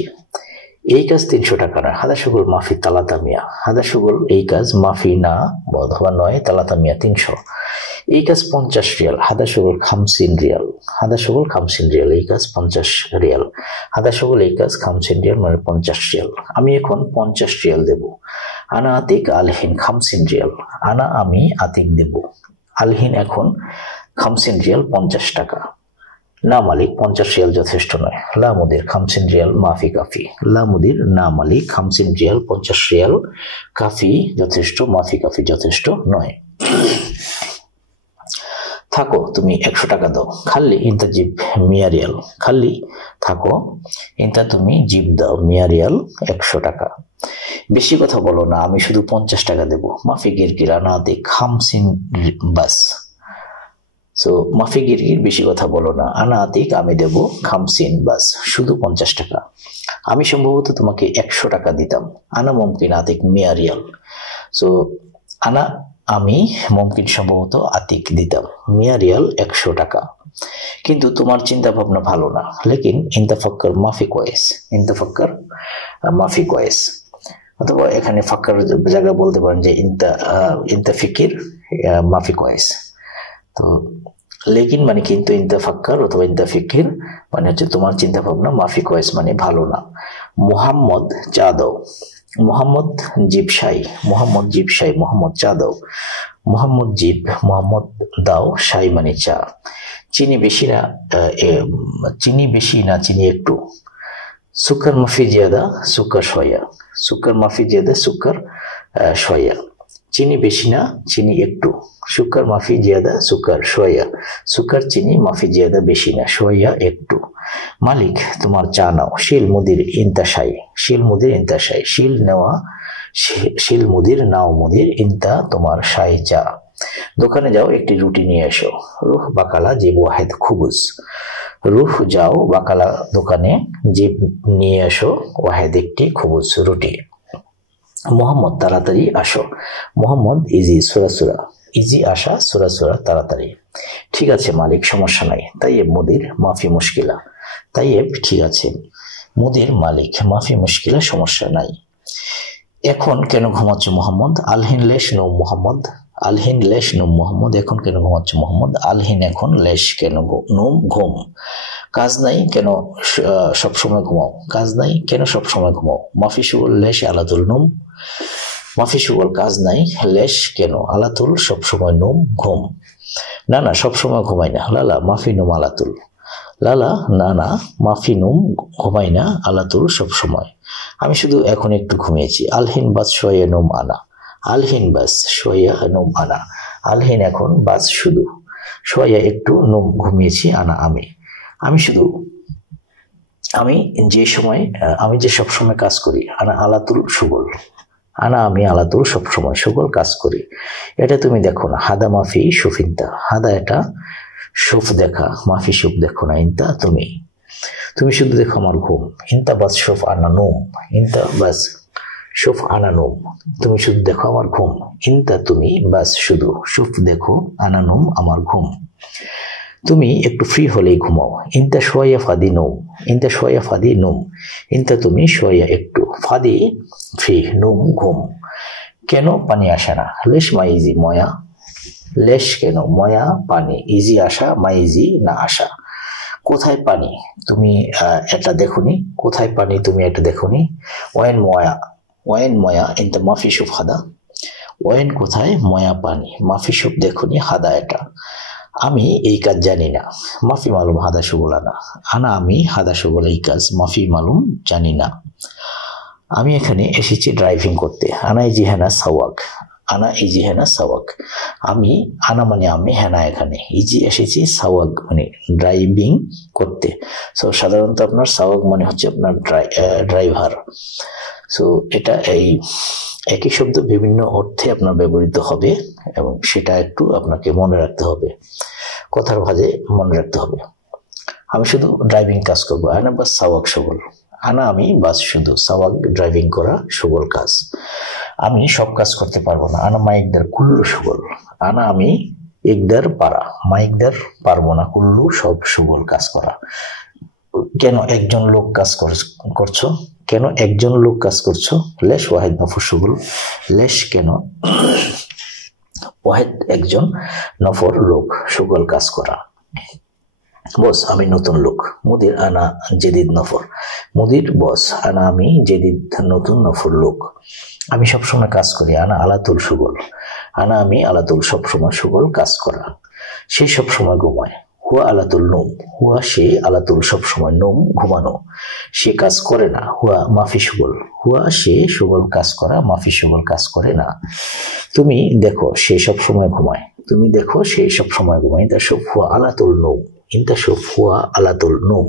এই কাজ 300 টাকা না, হাদা সুগল মাফি তালাতা মিয়া, হাদা সুগল এই কাজ, মাফি না অথবা নয়, তালাতা মিয়া 300। এই কাজ 50 রিয়াল, হাদা সুগল 50 রিয়াল, হাদা সুগল 50 রিয়াল, এই কাজ 50 রিয়াল, হাদা সুগল এই কাজ 50 রিয়াল মানে 50 রিয়াল। আমি এখন 50 রিয়াল দেব। আনা আতিক আলহিন 50 রিয়াল, আনা আমি আতিক দেব, আলহিন এখন 50 রিয়াল 50 টাকা। না মালিক 50 রিয়াল যথেষ্ট নয়, লা মুদির 50 রিয়াল মাফি কাফি, লা মুদির না মালিক 50 রিয়াল 50 রিয়াল, কাফি যথেষ্ট, মাফি কাফি যথেষ্ট নয়। থাকো তুমি 100 টাকা দাও। খাল্লি ইনতা জিব মিয়া রিয়াল, খাল্লি থাকো, ইনতা তুমি জিব দাও, মিয়া রিয়াল 100 টাকা। বেশি কথা বলো না, আমি শুধু 50 টাকা দেবো। মাফি গিরগির আনা আতিক 50 বাস, সো মাফি গিরগির বেশি কথা বলো না, আনা আতিক আমি দেব 50 বাস, শুধু 50 টাকা। আমি সম্ভবত তোমাকে 100 টাকা দিতাম। আনা মুমকিন আতিক মিয়া রিয়াল, সো আনা আমি, মুমকিন সম্ভবত আতিক দিতাম, মিয়া রিয়াল 100 টাকা। কিন্তু তোমার চিন্তা ভাবনা ভালো না। লেকিন ইনতাফাক্কর মাফি কয়েস, ইনতাফাক্কর মাফি কয়েস, অথবা এখানে ফাক্কার জায়গা বলতে পারেন যে ইনতাফিকির মাফি কয়েস। তো লেকিন মানে কিন্তু, ইনতাফাক্কার অথবা ইনতাফিকির মানে হচ্ছে তোমার চিন্তা ভাবনা, মাফি কয়েস মানে ভালো না। মুহাম্মদ চা দাও, মোহাম্মদ জিব শাই, মোহাম্মদ জিব শাই, মোহাম্মদ চা দাও, মোহাম্মদ জিব, মোহাম্মদ দাও, শাই মানে চা। চিনি বেশি না, চিনি বেশি না চিনি একটু। সুকার মাফি জিয়াদা সুকার শয়া, সুকার মাফি জিয়াদা সুকার শয়া। চিনি বেশি না চিনি একটু, সুকার মাফি জিয়াদা সুকার শয়া, সুকার চিনি মাফি জিয়াদা বেশি না, শয়া একটু। মালিক তোমার চা নাও। শিল মুদির ইনতা শাই, শিল মুদির ইনতা শাই, শিল নেওয়া, শিল মুদির নাও মুদির, ইনতা তোমার শাই চা। দোকানে যাও একটি রুটি নিয়ে এসো। রুহ বাকালা জিব ওয়াহেদ খুবুজ, রুহ যাও বাকালা দোকানে, জিব নিয়ে এসো, ওয়াহেদ একটি, খুবুজ রুটি। মোহাম্মদ তাড়াতাড়ি আসো, মোহাম্মদ ইজি সুরাসুরা, ইজি আসা, সুরাসুরা তাড়াতাড়ি। ঠিক আছে মালিক সমস্যা নাই। তাইয়েব মুদির মাফি মুশকিলা, তাইয়েব ঠিক আছে, মুদির মালিক, মাফি মুশকিলা সমস্যা নাই। এখন কেন ঘুমাচ্ছ মোহাম্মদ? আলহিন লেশ নৌ মোহাম্মদ, আলহিন লেশ নুম মোহাম্মদ, এখন কেন ঘুমাচ্ছ মোহাম্মদ? আলহিন এখন, লেশ কেন, নুম ঘুম। কাজ নাই কেন সবসময় ঘুমাও, কাজ নাই কেন সবসময় ঘুমাও। মাফি সুগল লেশ আলাতুল নুম, মাফি সুগল কাজ নাই, লেশ কেন, আলাতুল সবসময়, নুম ঘুম। না না সবসময় ঘুমাই না। লালা মাফি নুম আলাতুল, লালা না না, মাফি নুম ঘুমাই না, আলাতুল সবসময়। আমি শুধু এখন একটু ঘুমিয়েছি। আলহিন বাস শোয়া নুম আনা, আলহিন বাস শোয়া নুম আনা, আলহিন এখন বাস শুধু। শোয়া একটু নুম ঘুমিয়েছি আনা আমি শুধু আমি যে সব সময় কাজ করি আনা আলাতুল সুগল আমি আলাতুল সব সময় সুগল কাজ করি। এটা তুমি দেখো না, হাদা মাফি সুফ ইনতা, হাদা এটা, সুফ দেখা, মাফি সুফ দেখো না, ইনতা তুমি শুধু দেখো আমার ঘুম, ইনতা বাস সুফ আনা নুম, ইনতা বাস সুফ আনা নুম, তুমি শুধু দেখো আমার ঘুম, ইনতা তুমি বাস শুধু, সুফ দেখো আনা নুম আমার ঘুম। তুমি একটু ফ্রি হলেই ঘুমাও, ইনতা শোয়া ফাদি নুম, ইনতা শোয়া ফাদি নুম, ইনতা তুমি শোয়া একটু, ফাদি ফ্রি, নুম ঘুম। কেন পানি আসে না? লেশ মা ইজি ময়া, লেশ কেন, ময়া পানি, ইজি আসা, মা ইজি না আসা। কোথায় পানি তুমি এটা দেখোনি, কোথায় পানি তুমি এটা দেখোনি। ওয়েন ময়া ইনতা মাফি সুফ হাদা, ওয়েন কোথায়, ময়া পানি, মাফি সুফ দেখোনি, হাদা এটা। আমি এই কাজ জানি না, মাফি মালুম হাদা সুগল আনা আমি হাদা সুগল এই কাজ, মাফি মালুম জানি না। আমি এখানে এসেছি ড্রাইভিং করতে, আনা ইজিহানা সাওয়াক, আনা ইজিহানা সাওয়াক। আমি আনা মানে আমি, হেনা এখানে, ইজি এসেছি, সাওয়াক মানে ড্রাইভিং করতে। সো সাধারণত আপনার সাওয়াক মানে হচ্ছে আপনার ড্রাইভার। সো এটা এই একই শব্দ বিভিন্ন অর্থে আপনার ব্যবহৃত হবে এবং সেটা একটু আপনাকে মনে রাখতে হবে, কথার ভাঁজে মনে রাখতে হবে। আমি শুধু ড্রাইভিং কাজ করবো, আনা বাস সাওয়াক সুগল, আনা আমি বাস শুধু, সাওয়াক ড্রাইভিং করা, সুগল কাজ। আমি সব কাজ করতে পারবো না, আনা মাইকদার কুল্লু সুগল, আনা আমি একদার পারা, মাইকদার পারবো না, কুল্লু সব সুগল কাজ করা। কেন একজন লোক কাজ করছো, কেন একজন লোক কাজ করছো, লেশ ওয়াহিদ নফর সুগল, লেশ কেন, ওয়াহিদ একজন, নফর লোক, সুগল কাজ করা। বস আমি নতুন লোক, মুদির আনা জেদিদ নফর, মুদির বস, আনা আমি জেদিদ নতুন, নফর লোক। আমি সবসময় কাজ করি, আনা আলাতুল সুগল, আনা আমি আলাতুল সবসময় সুগল কাজ করা। সে সবসময় ঘুমায়, হুয়া আলাতুল নুম, হুয়া সে, আলাতুল সবসময়, নুম ঘুমানো। সে কাজ করে না, হুয়া মাফি সুগল, হুয়া সে সুগল কাজ করা, মাফি সুগল কাজ করে না। তুমি দেখো সে সবসময় ঘুমায়, তুমি দেখো সে সবসময় ঘুমায়, ইনতা সুফ হুয়া আলাতুল নুম, ইনতা সুফ হুয়া আলাতুল নুম,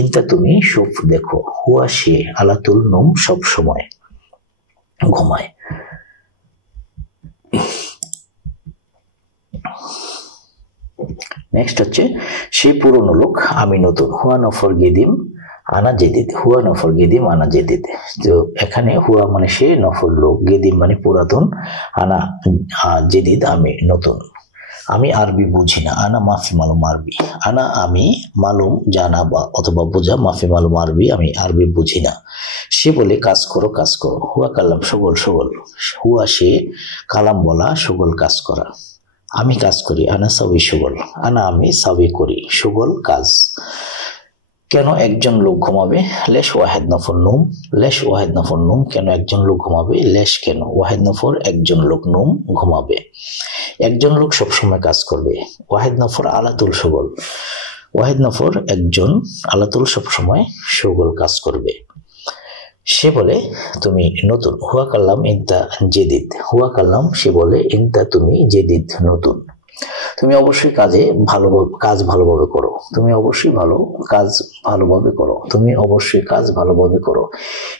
ইনতা তুমি সুফ দেখো, হুয়া সে, আলাতুল নুম সবসময় ঘুমায়। নেক্সট হচ্ছে সে পুরনো লোক, আমি নতুন, হুয়া নফর গেদিম আনা জেদিদ, হুয়া নফর গেদিম আনা জেদিদ। তো এখানে হুয়া মানে সে, নফর লোক, গেদিম মানে পুরাতন, আনা জেদিদ আমি নতুন। আমি আরবি বুঝি না, আনা মাফি মালুম আরবি, আনা আমি, মালুম জানা বা অথবা বোঝা, মাফি মালুম আরবি আমি আরবি বুঝি না। সে বলে কাজ করো কাজ করো, হুয়া কালাম সুগল সুগল, হুয়া সে, কালাম বলা, সুগল কাজ করা। আমি কাজ করি, আনা সাবি সুগল, আনা আমি সাবি করি, সুগল কাজ। কেন একজন লোক ঘুমাবে, লেশ ওয়াহেদ নফর নুম, লেশ ওয়াহেদ নফর নুম, কেন একজন লোক ঘুমাবে, লেশ কেন, ওয়াহেদ নফর একজন লোক, নুম ঘুমাবে। একজন লোক সবসময় কাজ করবে, ওয়াহেদ নফর আলাতুল সুগল, ওয়াহেদ নফর একজন, আলাতুল সবসময় সুগল কাজ করবে। সে বলে তুমি নতুন, হুয়া কাল্লাম ইনতা জেদিদ, হুয়া কাল্লাম সে বলে, ইনতা তুমি জেদিদ নতুন। তুমি অবশ্যই কাজ ভালোভাবে করো, তুমি অবশ্যই কাজ ভালোভাবে করো, তুমি অবশ্যই কাজ ভালোভাবে করো।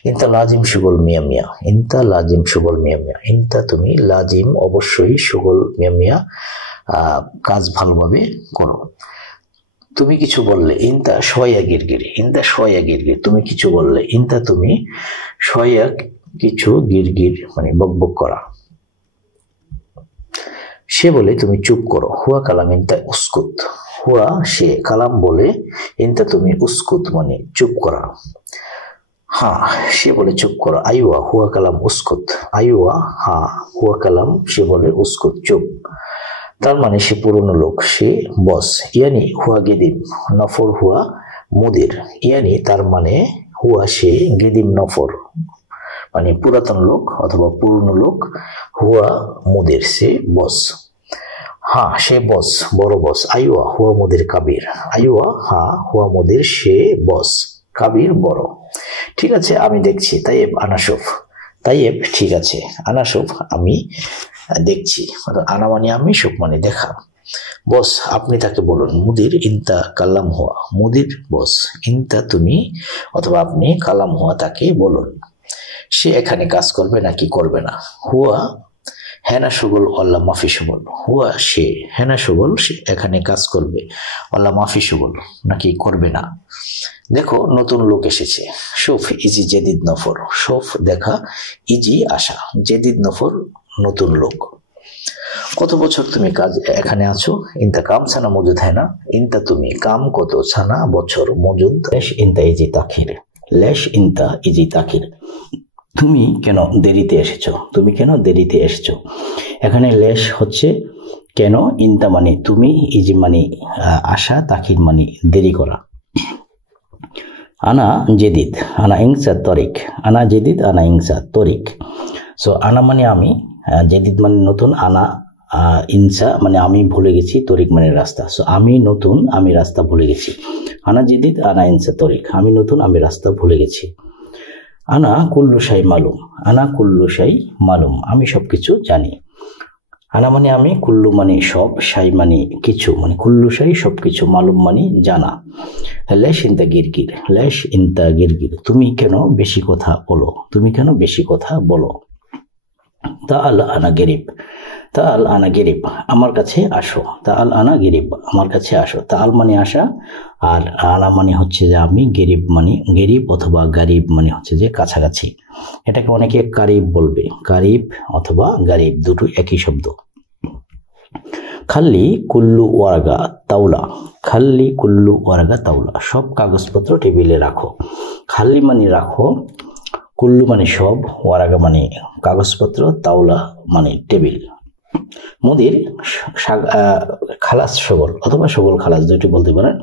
ইনতা লাজিম সুগল মিয়া মিয়া, ইনতা লাজিম সুগল মিয়া মিয়া, ইনতা তুমি, লাজিম অবশ্যই, সুগল মিয়া মিয়া কাজ ভালোভাবে করো। তুমি কিছু বললে, ইনতা শয়া গিরগির, ইনতা শয়া গিরগির, তুমি কিছু বললে, ইনতা তুমি, শয়া কিছু, গিরগির মানে বকবক করা। সে বলে তুমি চুপ করো, হুয়া কালাম ইনতা উস্কুত, হুয়া সে, কালাম বলে, ইনতা তুমি, উস্কুত মানে চুপ করা। হ্যাঁ সে বলে চুপ করো, আইওয়া হুয়া কালাম উস্কুত, আইওয়া হ্যাঁ, হুয়া কালাম সে বলে, উস্কুত চুপ। তার মানে সে পুরনো লোক, সে বস, ইয়ানি হুয়া গেদিম নফর হুয়া মুদির, ইয়ানি তার মানে, হুয়া সে, গেদিম নফর মানে পুরাতন লোক অথবা পুরনো লোক, হুয়া মুদির সে বস। হ্যাঁ সে বস, বড় বস, আইওয়া হুয়া মুদির কাবির, আইওয়া হ্যাঁ, হুয়া মুদির সে বস, কাবির বড়। ঠিক আছে আমি দেখছি, তাইয়েব আনাসুফ, তাইয়েব ঠিক আছে, আনাসুফ আমি দেখছি, আনা মানে আমি, সুফ মানে দেখা। বস আপনি তাকে বলুন। মুদির ইনতা কালাম হুয়া, মুদির বস, ইনতা তুমি অথবা আপনি, কালাম হুয়া তাকে বলুন। সে এখানে কাজ করবে নাকি করবে না। হুয়া হেনা সুগল অল্লা মাফি সুগল, হুয়া সে, হেনা সুগল সে এখানে কাজ করবে, অল্লা মাফি সুগল নাকি করবে না। দেখো নতুন লোক এসেছে। শোফ ইজি জেদিদ নফর, শোফ দেখা, ইজি আসা, জেদিদ নফর নতুন লোক। কত বছর তুমি কাজ এখানে আছো। ইনতা কাম সানা মজুদ হয় না, ইনতা তুমি, কাম কত, সানা বছর, মজুদ। লেশ ইনতা ইজি তাখির, লেশ ইনতা ইজি তাখির, তুমি কেন দেরিতে এসেছো, তুমি কেন দেরিতে এসেছো। এখানে লেশ হচ্ছে কেন, ইনতা মানে তুমি, ইজি মানে আসা, তাখির মানে দেরি করা। আনা জেদিদ, আনা ইংসা তরিক, আনা জেদিদ আনা ইংসা তরিক। সো আনা মানে আমি, জেদিদ মানে নতুন, আনা ইনসা মানে আমি ভুলে গেছি, তরিক মানে রাস্তা। সো আমি নতুন, আমি রাস্তা ভুলে গেছি। আনা জেদিদ আনা ইনসা তরিক, আমি নতুন, আমি রাস্তা ভুলে গেছি। আনা কুল্লু শাই মালুম, আনা কুল্লু শাই মালুম, আমি সবকিছু জানি। আনা মানে আমি, কুল্লু মানে সব, শাই মানে কিছু, মানে কুল্লু শাই সবকিছু, মালুম মানে জানা। লেশ ইনতা গিরগির, লেশ ইনতা গিরগির, তুমি কেন বেশি কথা বলো, তুমি কেন বেশি কথা বলো। তাআল আনা গরিব, তাআল আনা গরিব, আমার কাছে আসো। তাআল আনা গরিব, আমার কাছে আসো। তাআল মানে আসা, আর আনা মানে হচ্ছে যে আমি, গরিব মানে গরিব অথবা গারিব মানে হচ্ছে যে কাছাকাছি। এটাকে অনেকে কারিব বলবে, কারিব অথবা গারিব দুটো একই শব্দ। খাল্লি কুল্লু ওয়ারগা তাওলা, খাল্লি কুল্লু ওয়ারগা তাওলা, সব কাগজপত্র টেবিলে রাখো। খাল্লি মানে রাখো, কুল্লু মানে সব, ওয়ারাগা মানে কাগজপত্র, তাওলা মানে টেবিল। মুদির খালাস সুগল অথবা সুগল খালাস দুটি বলতে পারেন।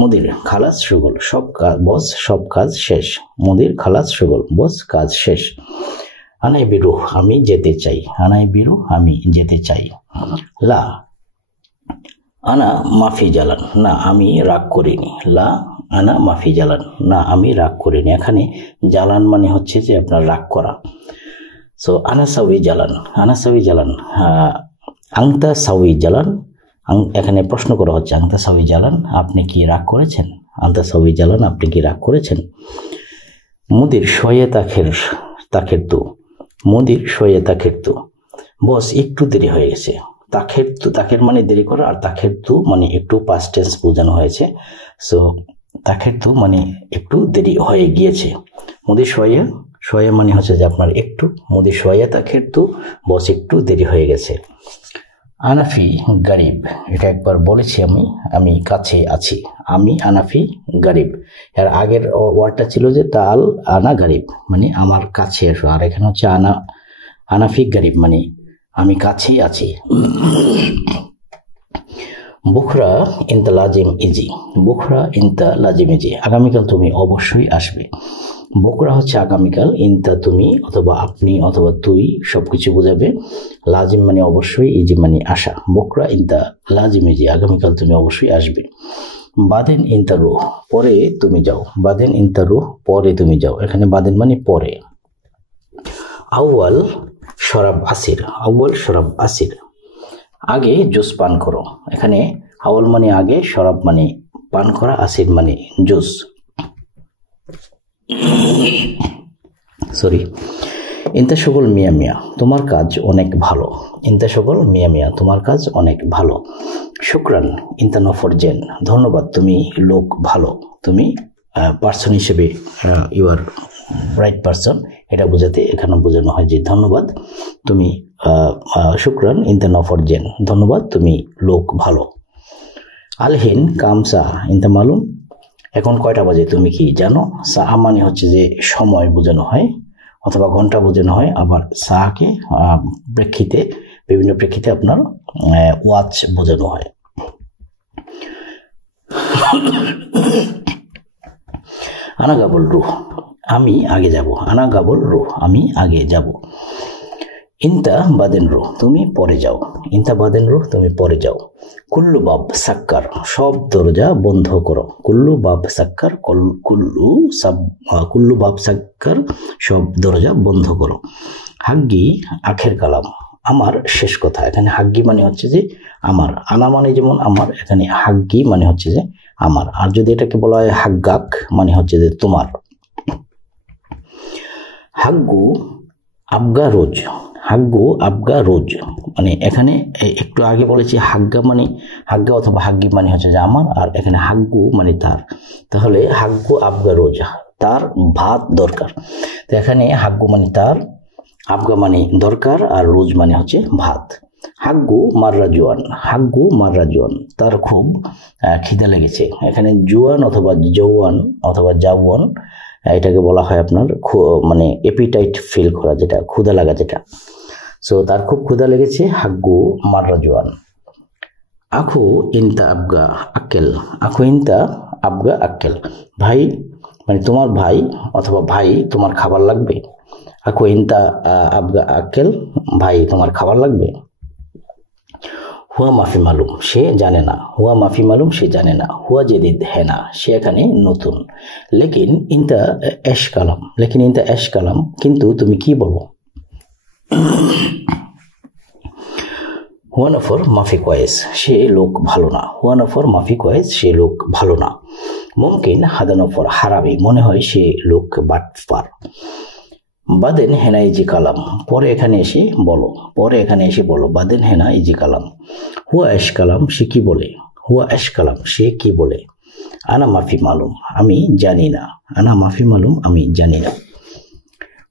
মুদির খালাস সুগল, সব কাজ, বস সব কাজ শেষ। মুদির খালাস সুগল, বস কাজ শেষ। আনাই বিরু, আমি যেতে চাই, আনাই বিরু আমি যেতে চাই। লা আনা মাফি জালান, না আমি রাগ করিনি। লা আনা মাফি জালান, না আমি রাগ করিনি। এখানে জালান মানে হচ্ছে যে আপনার রাগ করা। সো আনা সাউই জালান, আনা সাউই জালান, আংতা সাউই জালান, এখানে প্রশ্ন করা হচ্ছে আংতা সাউই জালান, আপনি কি রাগ করেছেন। আংতা সাউই জালান, আপনি কি রাগ করেছেন। মুদির শোয়ে তাখের তু, মুদির শোয়ে তাখের তু, বস একটু দেরি হয়ে গেছে। তাখের তু, তাখের মানে দেরি করা, আর তাখের তু মানে একটু পাস্ট টেন্স বোঝানো হয়েছে। সো তাখের তু মানে একটু দেরি হয়ে গিয়েছে। মুদির শোয়ে, শোয়ে মানে হচ্ছে যে আপনার একটু, মুদির শোয়ে তাখের তু, বস একটু দেরি হয়ে গেছে। আনাফি গরিব, এটা একবার বলেছি আমি, আমি কাছে আছি। আমি আনাফি গরিব, এর আগের ওয়ার্ডটা ছিল যে তাল আনা গরিব মানে আমার কাছে এসো, আর এখানে হচ্ছে আনাফি গরিব মানে আমি কাছেই আছি। বুখরা ইনতা লাজিম ইজি, বুখরা ইনতা লাজিম ইজি, আগামীকাল তুমি অবশ্যই আসবে। বুকরা হচ্ছে আগামীকাল, ইনতা তুমি অথবা আপনি অথবা তুই সবকিছু বোঝাবে। লাজিম মানে অবশ্যই, ইজি মানে আশা। বুকরা ইনতা লাজিম ইজি, আগামীকাল তুমি অবশ্যই আসবে। বাদেন ইনতা রুহ, পরে তুমি যাও। বাদেন ইনতা রুহ, পরে তুমি যাও, এখানে বাদেন মানে পরে। আউয়াল শরাব আসির, আউয়াল শরাব আসির, আগে জুস পান করো। এখানে আউয়াল মানে আগে, শরাব মানে পান করা, আসির মানে জুস। সরি। ইনতা সুগল মিয়া মিয়া, তোমার কাজ অনেক ভালো। ইনতা সুগল মিয়া মিয়া, তোমার কাজ অনেক ভালো। শুকরান ইনতা নফর জেন, ধন্যবাদ তুমি লোক ভালো। তুমি পার্সন হিসেবে ইউ আর রাইট পার্সন, এটা বোঝাতে এখানে বোঝানো হয় যে ধন্যবাদ তুমি, শুকরান ইনতা নফর জেন, ধন্যবাদ তুমি লোক ভালো। আলহিন কামসা ইনতা মালুম, এখন কয়টা বাজে তুমি কি জানো। সা মানে হচ্ছে যে সময় বোঝানো হয় অথবা ঘন্টা বোঝানো হয়, আবার সাকে প্রেক্ষিতে, বিভিন্ন প্রেক্ষিতে আপনার ওয়াচ বোঝানো হয়। আনা গাবল রুহ, আমি আগে যাব। আনা গাবল রুহ, আমি আগে যাব। ইনতা বাদেন রুহ, তুমি পরে যাও। ইনতা বাদেন রুহ, তুমি পরে যাও। কুল্লু বাব সাক্কার, সব দরজা বন্ধ করো। কুল্লু বাব সাক্কার, কুল্লু বাব সাক্কার, সব দরজা বন্ধ করো। হাগ্গি আখের কালাম, আমার শেষ কথা। এখানে হাগ্গি মানে হচ্ছে যে আমার, আনা মানে যেমন আমার, এখানে হাগ্গি মানে হচ্ছে যে আমার। আর যদি এটাকে বলা হয় হাগ্গাক মানে হচ্ছে যে তোমার। হাগ্গু আবগা রোজ, হাগ্গু আবগা রোজ মানে এখানে একটু আগে বলেছি হাগ্গা মানে হাগ্গা অথবা হাগ্গি মানে হচ্ছে যে আমার, আর এখানে হাগ্গু মানে তার। তাহলে হাগ্গু আবগা রোজ, তার ভাত দরকার। তো এখানে হাগ্গু মানে তার, আবগা মানে দরকার, আর রোজ মানে হচ্ছে ভাত। হাগ্গু মাররা জোয়ান, হাগ্গু মাররা জোয়ান, তার খুব খিদা লেগেছে। এখানে জোয়ান অথবা জৌয়ান অথবা জাওয়ান এটাকে বলা হয় আপনার মানে এপিটাইট ফিল করা, যেটা ক্ষুধা লাগা যেটা। সো তার খুব ক্ষুধা লেগেছে, হাগ্গু মাররা জোয়ান। আখু ইনতা আবগা আক্কেল, আখু ইনতা আবগা আক্কেল, ভাই মানে তোমার ভাই অথবা ভাই তোমার খাবার লাগবে। আখু ইনতা আবগা আক্কেল, ভাই তোমার খাবার লাগবে। হুয়া মাফি মালুম, সে জানে না। হুয়া মাফি মালুম, সে জানে না। হুয়া জেদিদ, হ্যাঁ না, সে এখানে নতুন। লেকিন ইনতা এশ কালাম, লেকিন ইনতা এশ কালাম, কিন্তু তুমি কি বলো। হুয়া নফর মাফি কয়েস, সে লোক ভালো না। হুয়া নফর মাফি কয়েস, সে লোক ভালো না। মুমকিন হাদা নফর হারাবি, মনে হয় সে লোক বাটপার। বাদেন হেনা ইজি কালাম, পরে এখানে এসে বলো, পরে এখানে এসে বলো। বাদেন হেনা ইজি কালাম। হুয়া এশ কালাম, সে কি বলে। হুয়া এশ কালাম, সে কি বলে। আনা মাফি মালুম, আমি জানি না। আনা মাফি মালুম, আমি জানি না।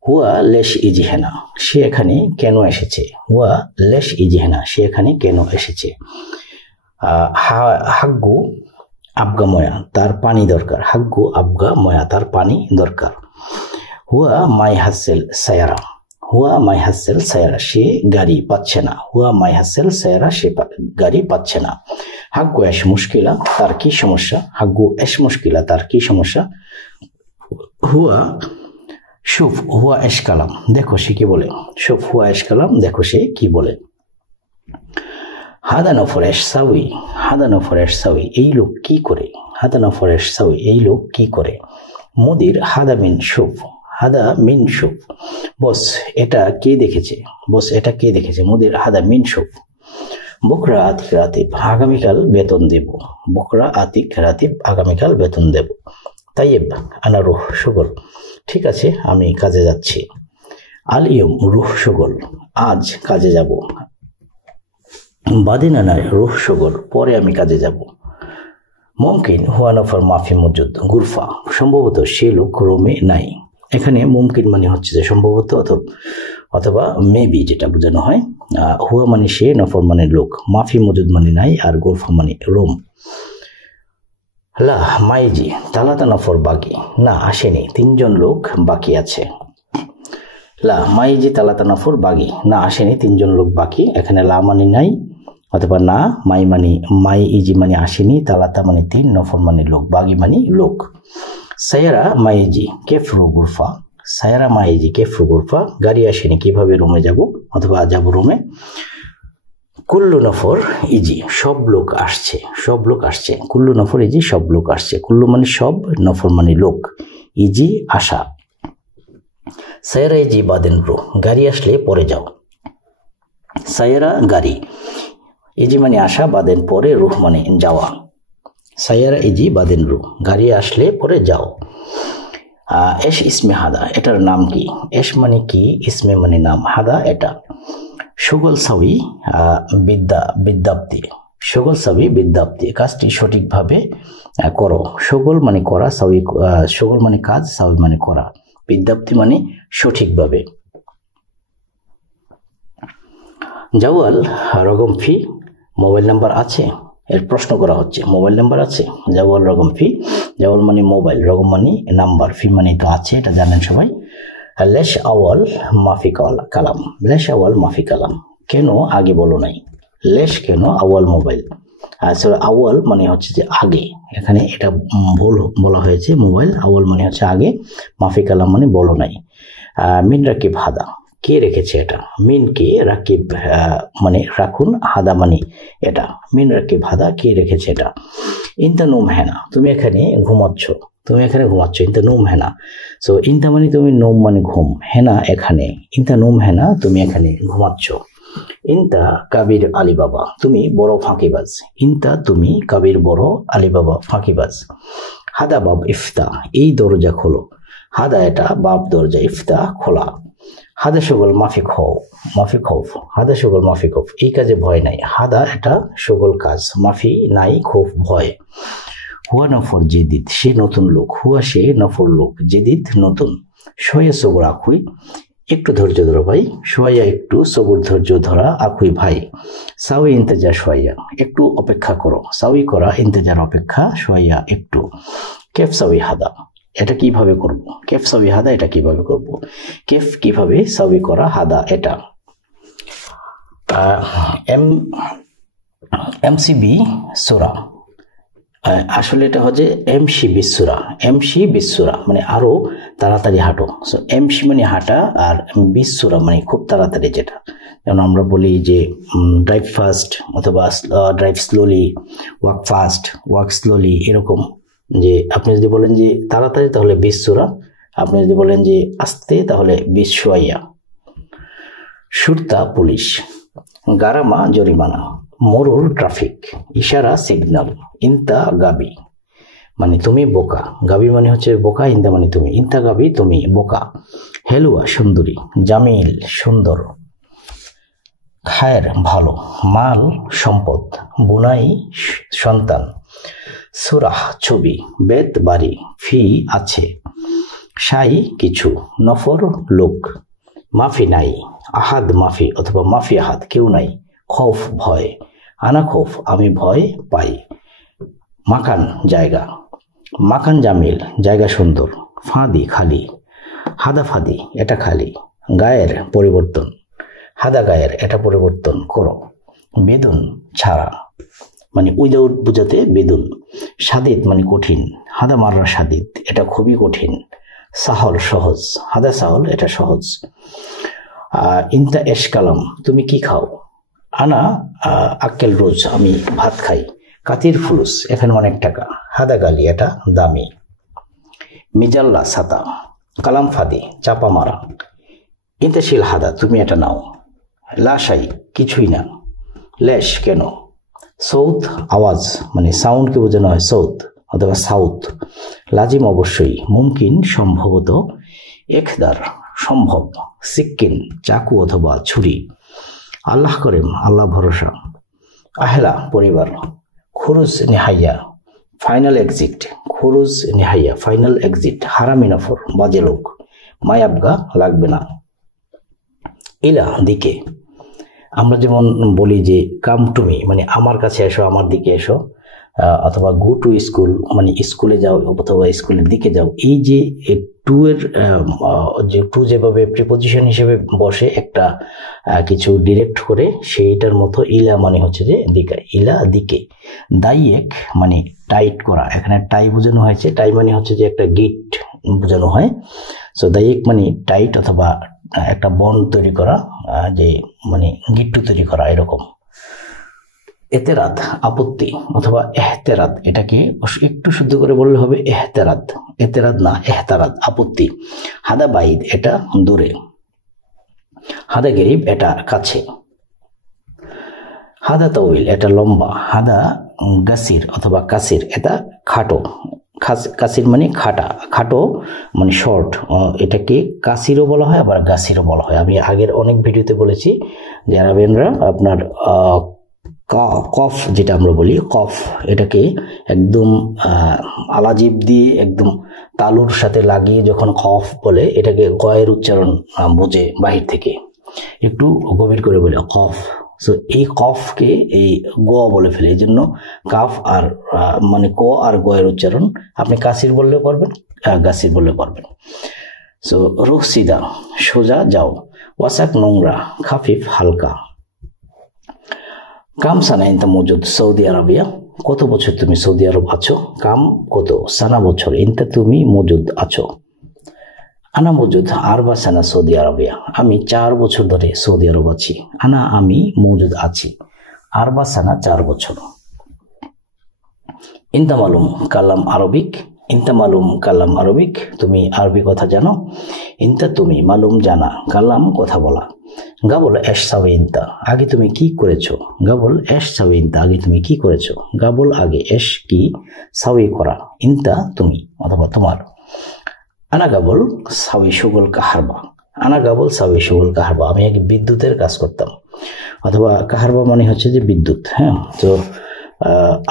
হুয়া লেশ ইজি হেনা, সে এখানে কেন এসেছে। হুয়া লেশ ইজি হেনা, সে এখানে কেন এসেছে। হাগ্গু আবগা ময়া, তার পানি দরকার। হাগ্গু আবগা ময়া, তার পানি দরকার। হুয়া মাই হাসেল সায়ারা, হুয়া মাই হাসেল সায়ারা, সে গাড়ি পাচ্ছে না। হুয়া মাই হাসেল সায়ারা, সে গাড়ি পাচ্ছে না। হাগ্গু এশ মুশকিলা, তার কি সমস্যা। হাগ্গু এশ মুশকিলা, তার কি সমস্যা। হুয়া শুফ হুয়া এশ কালাম, দেখো সে কি বলে। শুফ হুয়া এশ কালাম, দেখো সে কি বলে। হাদা নফর এশ সাউই, হাদা নফর এশ সাউই, এই লোক কি করে। হাদা নফর এশ সাউই, এই লোক কি করে। মুদির হাদা মিন শুফ, হাদা মিন শুফ, বস এটা কে দেখেছে। বস এটা কে দেখেছে। মুদির হাদা মিন শুফ। বকরা আতিক রাতিব, আগামীকাল বেতন দেব। বকরা আতিক রাতিব, আগামীকাল বেতন দেব। তাইয়েব আনা রুহ সুগল, ঠিক আছে আমি কাজে যাচ্ছি। আল ইয়ুম রুহ সুগল, আজ কাজে যাব। বাদিন আনা রুহ সুগল, পরে আমি কাজে যাব। মুমকিন হুয়া নফর মাফি মজুদ গুরফা, সম্ভবত সে লোক রুমে নাই। এখানে মুমকিন মানে হচ্ছে যে সম্ভবত অথবা মেবি যেটা বোঝানো হয়। হুয়া মানে সে, নফর মানে লোক, মাফি মজুদ মানে নাই, আর গুরফা মানে রুম। লা মাইজি তালাতা নফর বাকি, না আসেনি, তিনজন লোক বাকি আছে। লা মাইজি তালাতা নফর বাকি, না আসেনি, তিনজন লোক বাকি। এখানে লা মানে নাই অথবা না, মাই ইজি মানে আসেনি, তালাতা মানে তিন, নফর মানে লোক, বাগি মানে লোক। সায়ারা মাইজি কেফরু গুরফা, সায়ারা মাইজি কেফরু গুরফা, গাড়ি আসেনি, কিভাবে রুমে যাব অথবা যাব রুমে। কুল্লু নফর ইজি, সব লোক আসছে, সব লোক আসছে। কুল্লু নফর ইজি, সব লোক আসছে। কুল্লু মানে সব, নফর মানে লোক, ইজি আসা। সায়ারা ইজি বাদেন রু, গাড়ি আসলে পরে যাও। সায়ারা গাড়ি, ইজি মানে আসা, বাদেন পরে, রুহ মানে যাওয়া। সায়ারা ইজি বাদেন রু, গাড়ি আসলে পরে যাও। এশ ইসমে হাদা, এটার নাম কি। এশ মানে কি, ইসমে মানে নাম, হাদা এটা। সুগল সাউই বিদ্যাপ্তি, সুগল সাউই বিদ্যাপ্তি, কাজটি সঠিকভাবে করো। সুগল মানে করা, সাউই সুগল মানে কাজ, সাউই মানে করা, বিদ্যাপ্তি মানে সঠিকভাবে। জাওয়াল রগম ফি, মোবাইল নাম্বার আছে। এর প্রশ্ন করা হচ্ছে, মোবাইল নাম্বার আছে। জাওয়াল রগম ফি, জাওয়াল মানে মোবাইল, রগম মানে নাম্বার, ফি মানে তো আছে, এটা জানেন সবাই। লেশ আওয়াল মাফি কালাম, লেশ আওয়াল মাফি কালাম, কেন আগে বলো নাই। লেশ কেন, আওয়াল মোবাইল। আসলে আওয়াল মানে হচ্ছে যে আগে, এখানে এটা ভুল বলা হয়েছে। মোবাইল আওয়াল মানে হচ্ছে আগে, মাফি কালাম মানে বলো নাই। মিন রাকিব হাদা, কে রেখেছে এটা। মিন কে, রাকিব মানে রাখুন, হাদা মানে এটা। মিন রাকিব হাদা, কে রেখেছে এটা। ইনতা নুম হেনা, তুমি এখানে ঘুমাচ্ছ, তুমি এখানে ঘুমাচ্ছ। ইনতা নুম হেনা, সো ইনতা মানে তুমি, নোম মানে ঘুম, হেনা এখানে। ইনতা নুম হেনা, তুমি এখানে ঘুমাচ্ছ। ইনতা কাবির আলিবাবা, তুমি বড় ফাঁকিবাজ। ইনতা তুমি কাবির বড়, আলিবাবা ফাঁকিবাজ। হাদা বাব ইফতা, এই দরজা খোলো। হাদা এটা, বাব দরজা, ইফতা খোলা। হাদা সুগল মাফিক হও, মাফিক হৌফ। হাদা সুগল মাফিক হৌফ, এই কাজে ভয় নাই। হাদা এটা সুগল কাজ, মাফি নাই, খৌফ ভয়। হুয়া নফর জেদিদ, সে নতুন লোক। হুয়া সে, নফর লোক, জেদিদ নতুন। সোয়া সবর আখুই, একটু ধৈর্য ধরো ভাই। সোয়া একটু, সবর ধৈর্য ধরা, আখুই ভাই। সাউই ইন্তেজার সোয়া, একটু অপেক্ষা করো। সাউই করা, ইন্তেজার অপেক্ষা, সোয়া একটু। কেফ সাউই হাদা, এটা কিভাবে করব? কেফ সাউই হাদা, এটা কিভাবে করব? কেফ কিভাবে, সাউই করা, হাদা এটা। এমসিবি সুরা, আসলে এটা হচ্ছে এমসি বিশ্বরা। এমসি বিশ্বরা মানে আরো তাড়াতাড়ি হাঁটো। সো এমসি মানে হাঁটা, আর বিশ্বরা মানে খুব তাড়াতাড়ি, যেটা যেমন আমরা বলি যে ড্রাইভ ফাস্ট অথবা drive slowly, walk fast, walk slowly, এরকম। যে আপনি যদি বলেন যে তাড়াতাড়ি তাহলে বিশ্বরা, আপনি যদি বলেন যে আস্তে তাহলে বিশ্বয়া। সুরতা পুলিশ, গারামা জরিমানা, মরুর ট্রাফিক, ইশারা সিগন্যাল। ইনতা গাবি মানে তুমি বোকা, গাবি মানে হচ্ছে বোকা, ইনতা মানে তুমি, ইনতা গাবি তুমি বোকা। হেলুয়া সুন্দরী, জামিল সুন্দর। খায়ের ভালো, মাল সম্পদ, বুনাই সন্তান। সুরাহ ছবি, বেত বাড়ি, ফি আছে, সাই কিছু, নফর লোক, মাফি নাই, আহাদ মাফি অথবা মাফি আহাদ কেউ নাই, খৌফ ভয়, আনা খৌফ আমি ভয় পাই। মাকান জায়গা, মাকান জামিল জায়গা সুন্দর, ফাঁদি খালি, হাদা ফাঁদি এটা খালি, গায়ের পরিবর্তন, হাদা গায়ের এটা পরিবর্তন করো। বেদুন ছাড়া মানে উইদাউট বুঝাতে বেদুন। সাদিদ মানে কঠিন, হাদা মাররা সাদিদ এটা খুবই কঠিন। সাহল সহজ, হাদা সাহল এটা সহজ। ইনতা এশকালাম তুমি কি খাও? আনা আক্কেল রোজ আমি ভাত খাই। কাতির ফুলুস এখানে অনেক টাকা, হাদা গালি এটা দামি। মিজাল্লা ছাতা, কালাম ফাদি চাপা মারা। ইন্তেশিল হাদা তুমি এটা নাও। লাশাই কিছুই না। লেশ কেন? সৌত আওয়াজ মানে সাউন্ডকে বোঝানো হয় সৌত অথবা সাউথ। লাজিম অবশ্যই, মুমকিন সম্ভবত, একদার সম্ভব, সিক্কিন চাকু অথবা ছুরি। আল্লাহ করেম আল্লাহ ভরসা। আহলা পরিবার। খুরুজ নেহাইয়া ফাইনাল এক্সিট, খুরুজ নেহাইয়া ফাইনাল এক্সিট। হারামি নফর বাজে লোক। মায়াবগা লাগবে না। ইলা দিকে, আমরা যেমন বলি যে কাম টু মি মানে আমার কাছে এসো, আমার দিকে এসো, অথবা গো টু স্কুল মানে স্কুলে যাও অথবা স্কুলের দিকে যাও। এই যে টু এর যে টু যেভাবে প্রিপোজিশন হিসেবে বসে একটা কিছু ডিরেক্ট করে, সেইটার মতো ইলা মানে হচ্ছে যে দিকে, ইলা দিকে। দাইয়েক মানে টাইট করা, এখানে টাই বোঝানো হয়েছে। টাই মানে হচ্ছে যে একটা গিট বোঝানো হয়। সো দাইয়েক মানে টাইট অথবা একটা বন্ড তৈরি করা, যে মানে গিট্টু তৈরি করা এরকম। এতেরাদ আপত্তি অথবা এহতেরাদ, এটাকে একটু শুদ্ধ করে বললে হবে এহতেরাদ, এতেরাদ না এহতারাদ আপত্তি। হাদা বাইদ এটা দূরে, হাদা গরিব এটা কাছে। হাদা তৌইল এটা লম্বা, হাদা গাসির অথবা কাসির এটা খাটো। কাসির মানে খাটা, খাটো মানে শর্ট, এটাকে কাসিরও বলা হয় আবার গাসিরও বলা হয়। আমি আগের অনেক ভিডিওতে বলেছি যে আরবিয়ানরা আপনার কফ যেটা আমরা বলি কফ, এটাকে একদম আলাজিব দিয়ে একদম তালুর সাথে লাগিয়ে যখন কফ বলে, এটাকে গয়ের উচ্চারণ বোঝে বাহির থেকে। একটু গভীর করে বলে কফ। সো এই কফকে এই গ বলে ফেলে, এই জন্য কাফ আর মানে ক আর গয়ের উচ্চারণ আপনি কাসির বললেও পারবেন, গাসির বললেও পারবেন। সো রুহ সিদা সোজা যাও। ওয়াসাক নোংরা, খাফিফ হালকা। কাম সানা ইনতা মজুদ সৌদি আরবিয়া, কত বছর তুমি সৌদি আরব আছো? কাম কত, সানা বছর, ইনতা তুমি মজুদ আছো। আনা মজুদ আরবা সানা সৌদি আরবিয়া, আমি 4 বছর ধরে সৌদি আরব আছি। আনা আমি মজুদ আছি, আরবা সানা 4 বছর। ইনতা মালুম কালাম আরবিক, ইনতা মালুম কালাম আরবিক তুমি আরবি কথা জানো। ইনতা তুমি মালুম জানা, কালাম কথা বলা। গাবল এশ সাওয়ে ইনতা, আগে তুমি কি করেছো। গাবল এশ সাওয়ে ইনতা, আগে তুমি কি করেছো। গাবল আগে, এশ কি, সাওয়ে করা, ইনতা তুমি অথবা তোমার। আনা গাবল সাওয়ে শুগল কাহারবা, আনা গাবল সাওয়ে শুগল কাহারবা, আমি আগে বিদ্যুতের কাজ করতাম, অথবা কাহারবা মানে হচ্ছে যে বিদ্যুৎ। হ্যাঁ, তো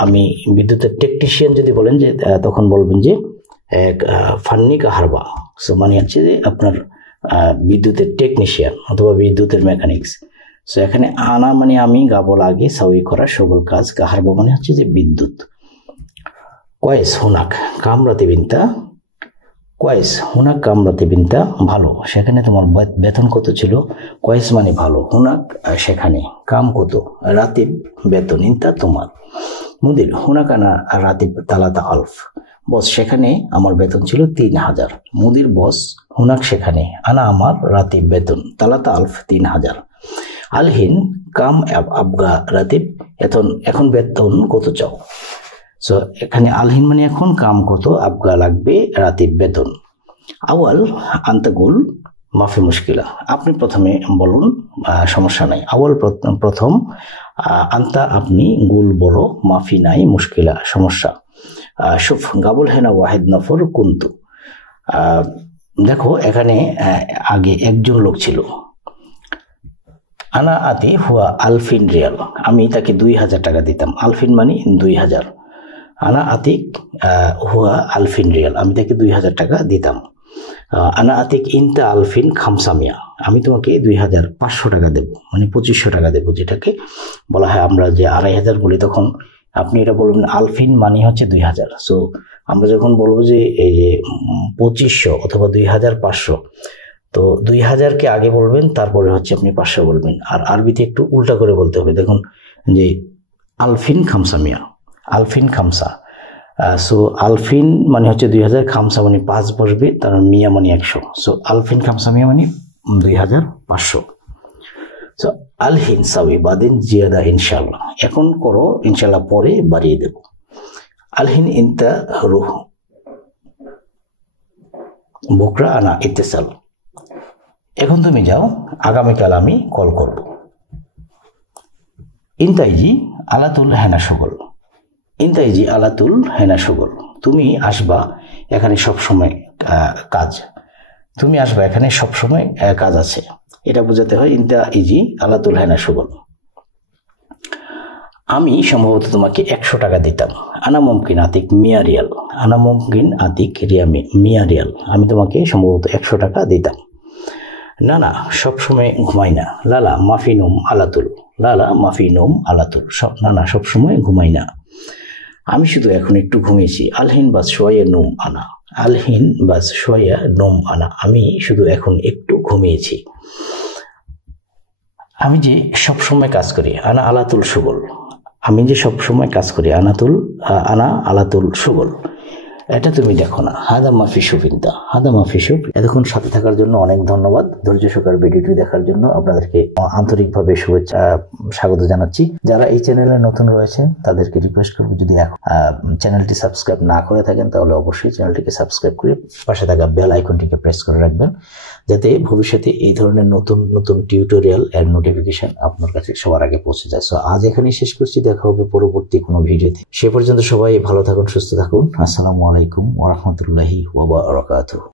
আমি বিদ্যুতের টেকনিশিয়ান যদি বলেন যে তখন বলবেন যে ফান্নি কাহারবা, সো মানে হচ্ছে যে আপনার বিদ্যুতের টেকনিশিয়ান অথবা বিদ্যুতের মেকানিক্স। সো এখানে আনা মানে আমি, গাবল আগে, সাওয়ে করা, শুগল কাজ, কাহারবা মানে হচ্ছে যে বিদ্যুৎ। কয়েস হুনাক কামরাতে বিনতা, কয়েস হুনাক কামরাতে বিনতা, ভালো, সেখানে তোমার বেতন কত ছিল। কয়েস মানে ভালো, হুনাক সেখানে, কাম কত, রাতিব বেতন, ইনতা তোমার। মুদির হুনাক আনা রাতিব তালাতা আলফ, বস সেখানে আমার বেতন ছিল 3000। মুদির বস, হুনাক সেখানে, আনা আমার, রাতিব বেতন, তালাতা আলফ 3000। আলহিন কাম আবগা রাতিব, এখন বেতন কত চাও। সো এখানে আলহিন মানে এখন, কাম কত, আবগা লাগবে, রাতিব বেতন। আওয়াল আন্তাগুল মাফি মুশকিলা, আপনি প্রথমে বলুন, সমস্যা নাই। আওয়াল প্রথম, আন্তা আপনি, গুল বলো, মাফি নাই, মুশকিলা সমস্যা। শুফ গাবুল হেনা ওয়াহিদ নফর কুন্তু, দেখো এখানে আগে একজন লোক ছিল। আনা আতি হুয়া আলফিন রিয়াল, আমি তাকে 2000 টাকা দিতাম। আলফিন মানে 2000। আনা আতিক হুয়া আলফিন রিয়াল, আমি তাকে 2000 টাকা দিতাম। আনা আতিক ইনতা আলফিন খামসামিয়া, আমি তোমাকে 2500 টাকা দেবো, মানে 2500 টাকা দেবো, যেটাকে বলা হয় আমরা যে 2500 বলি, তখন আপনি এটা বলবেন আলফিন মানে হচ্ছে 2000। সো আমরা যখন বলবো যে এই যে 2500 অথবা 2500, তো 2000-কে আগে বলবেন, তারপরে হচ্ছে আপনি 500 বলবেন। আর আরবিতে একটু উল্টা করে বলতে হবে, দেখুন যে আলফিন খামসামিয়া, আলফিন খামসা। সো আলফিন মানে হচ্ছে 2000, খামসা মানে 5 বসবে, তার মিয়া মানে 100। সো আলফিন খামসা মিয়া মানে 2500। সো আলহিন সাওয়ে বাদিন জিয়াদা ইনশাল্লাহ, এখন করো, ইনশাল্লাহ পরে বাড়িয়ে দেব। আলহিন ইনতা রুহ বুকরা আনা ইত্তেসাল, এখন তুমি যাও, আগামীকাল আমি কল করব। ইনতাইজি আলাতুল হেনা সুগল, ইনতাইজি আলাতুল হেনা সুগল, তুমি আসবা এখানে সব সময় কাজ, তুমি আসবা এখানে সব সময় কাজ আছে, এটা বোঝাতে হয় ইনতা ইজি আলাতুল হেনা সুগল। আমি সম্ভবত তোমাকে 100 টাকা দিতাম। আনা মুমকিন আতিক মিয়া রিয়াল, আনা মুমকিন আতিক মিয়া রিয়াল, আমি তোমাকে সম্ভবত 100 টাকা দিতাম। না না সবসময় ঘুমাই না। লালা মাফি নোম আলাতুল, লালা মাফি নোম আলাতুল, না না সবসময় ঘুমাই না। আমি শুধু এখন একটু ঘুমিয়েছি। আলহিন বাস সোয়া নোম আনা, আলহিন বাস সোয়া নোম আনা, আমি শুধু এখন একটু ঘুমিয়েছি। আমি যে সব সময় কাজ করি। আনা আলাতুল সুগল, আমি যে সব সময় কাজ করি। আনা আলাতুল সুগল, এটা তুমি দেখো না। হাদা মাফি সুফিনতা, হাদা মাফি সুফ। এতক্ষণ সাথে থাকার জন্য অনেক ধন্যবাদ। ধৈর্য সহকারে ভিডিওটি দেখার জন্য আপনাদেরকে আন্তরিকভাবে শুভেচ্ছা, স্বাগত জানাচ্ছি। যারা এই চ্যানেলে নতুন রয়েছেন তাদেরকে রিকোয়েস্ট করবো, যদি এখন চ্যানেলটি সাবস্ক্রাইব না করে থাকেন তাহলে অবশ্যই চ্যানেলটিকে সাবস্ক্রাইব করে পাশে থাকা বেল আইকনটিকে প্রেস করে রাখবেন, যাতে ভবিষ্যতে এই ধরনের নতুন নতুন টিউটোরিয়াল এর নোটিফিকেশন আপনার কাছে সবার আগে পৌঁছে যায়। সো আজ এখানেই শেষ করছি, দেখা হবে পরবর্তী কোনো ভিডিওতে। সে পর্যন্ত সবাই ভালো থাকুন, সুস্থ থাকুন। আসসালামু আলাইকুম ওয়া রাহমাতুল্লাহি ওয়া বারাকাতুহু।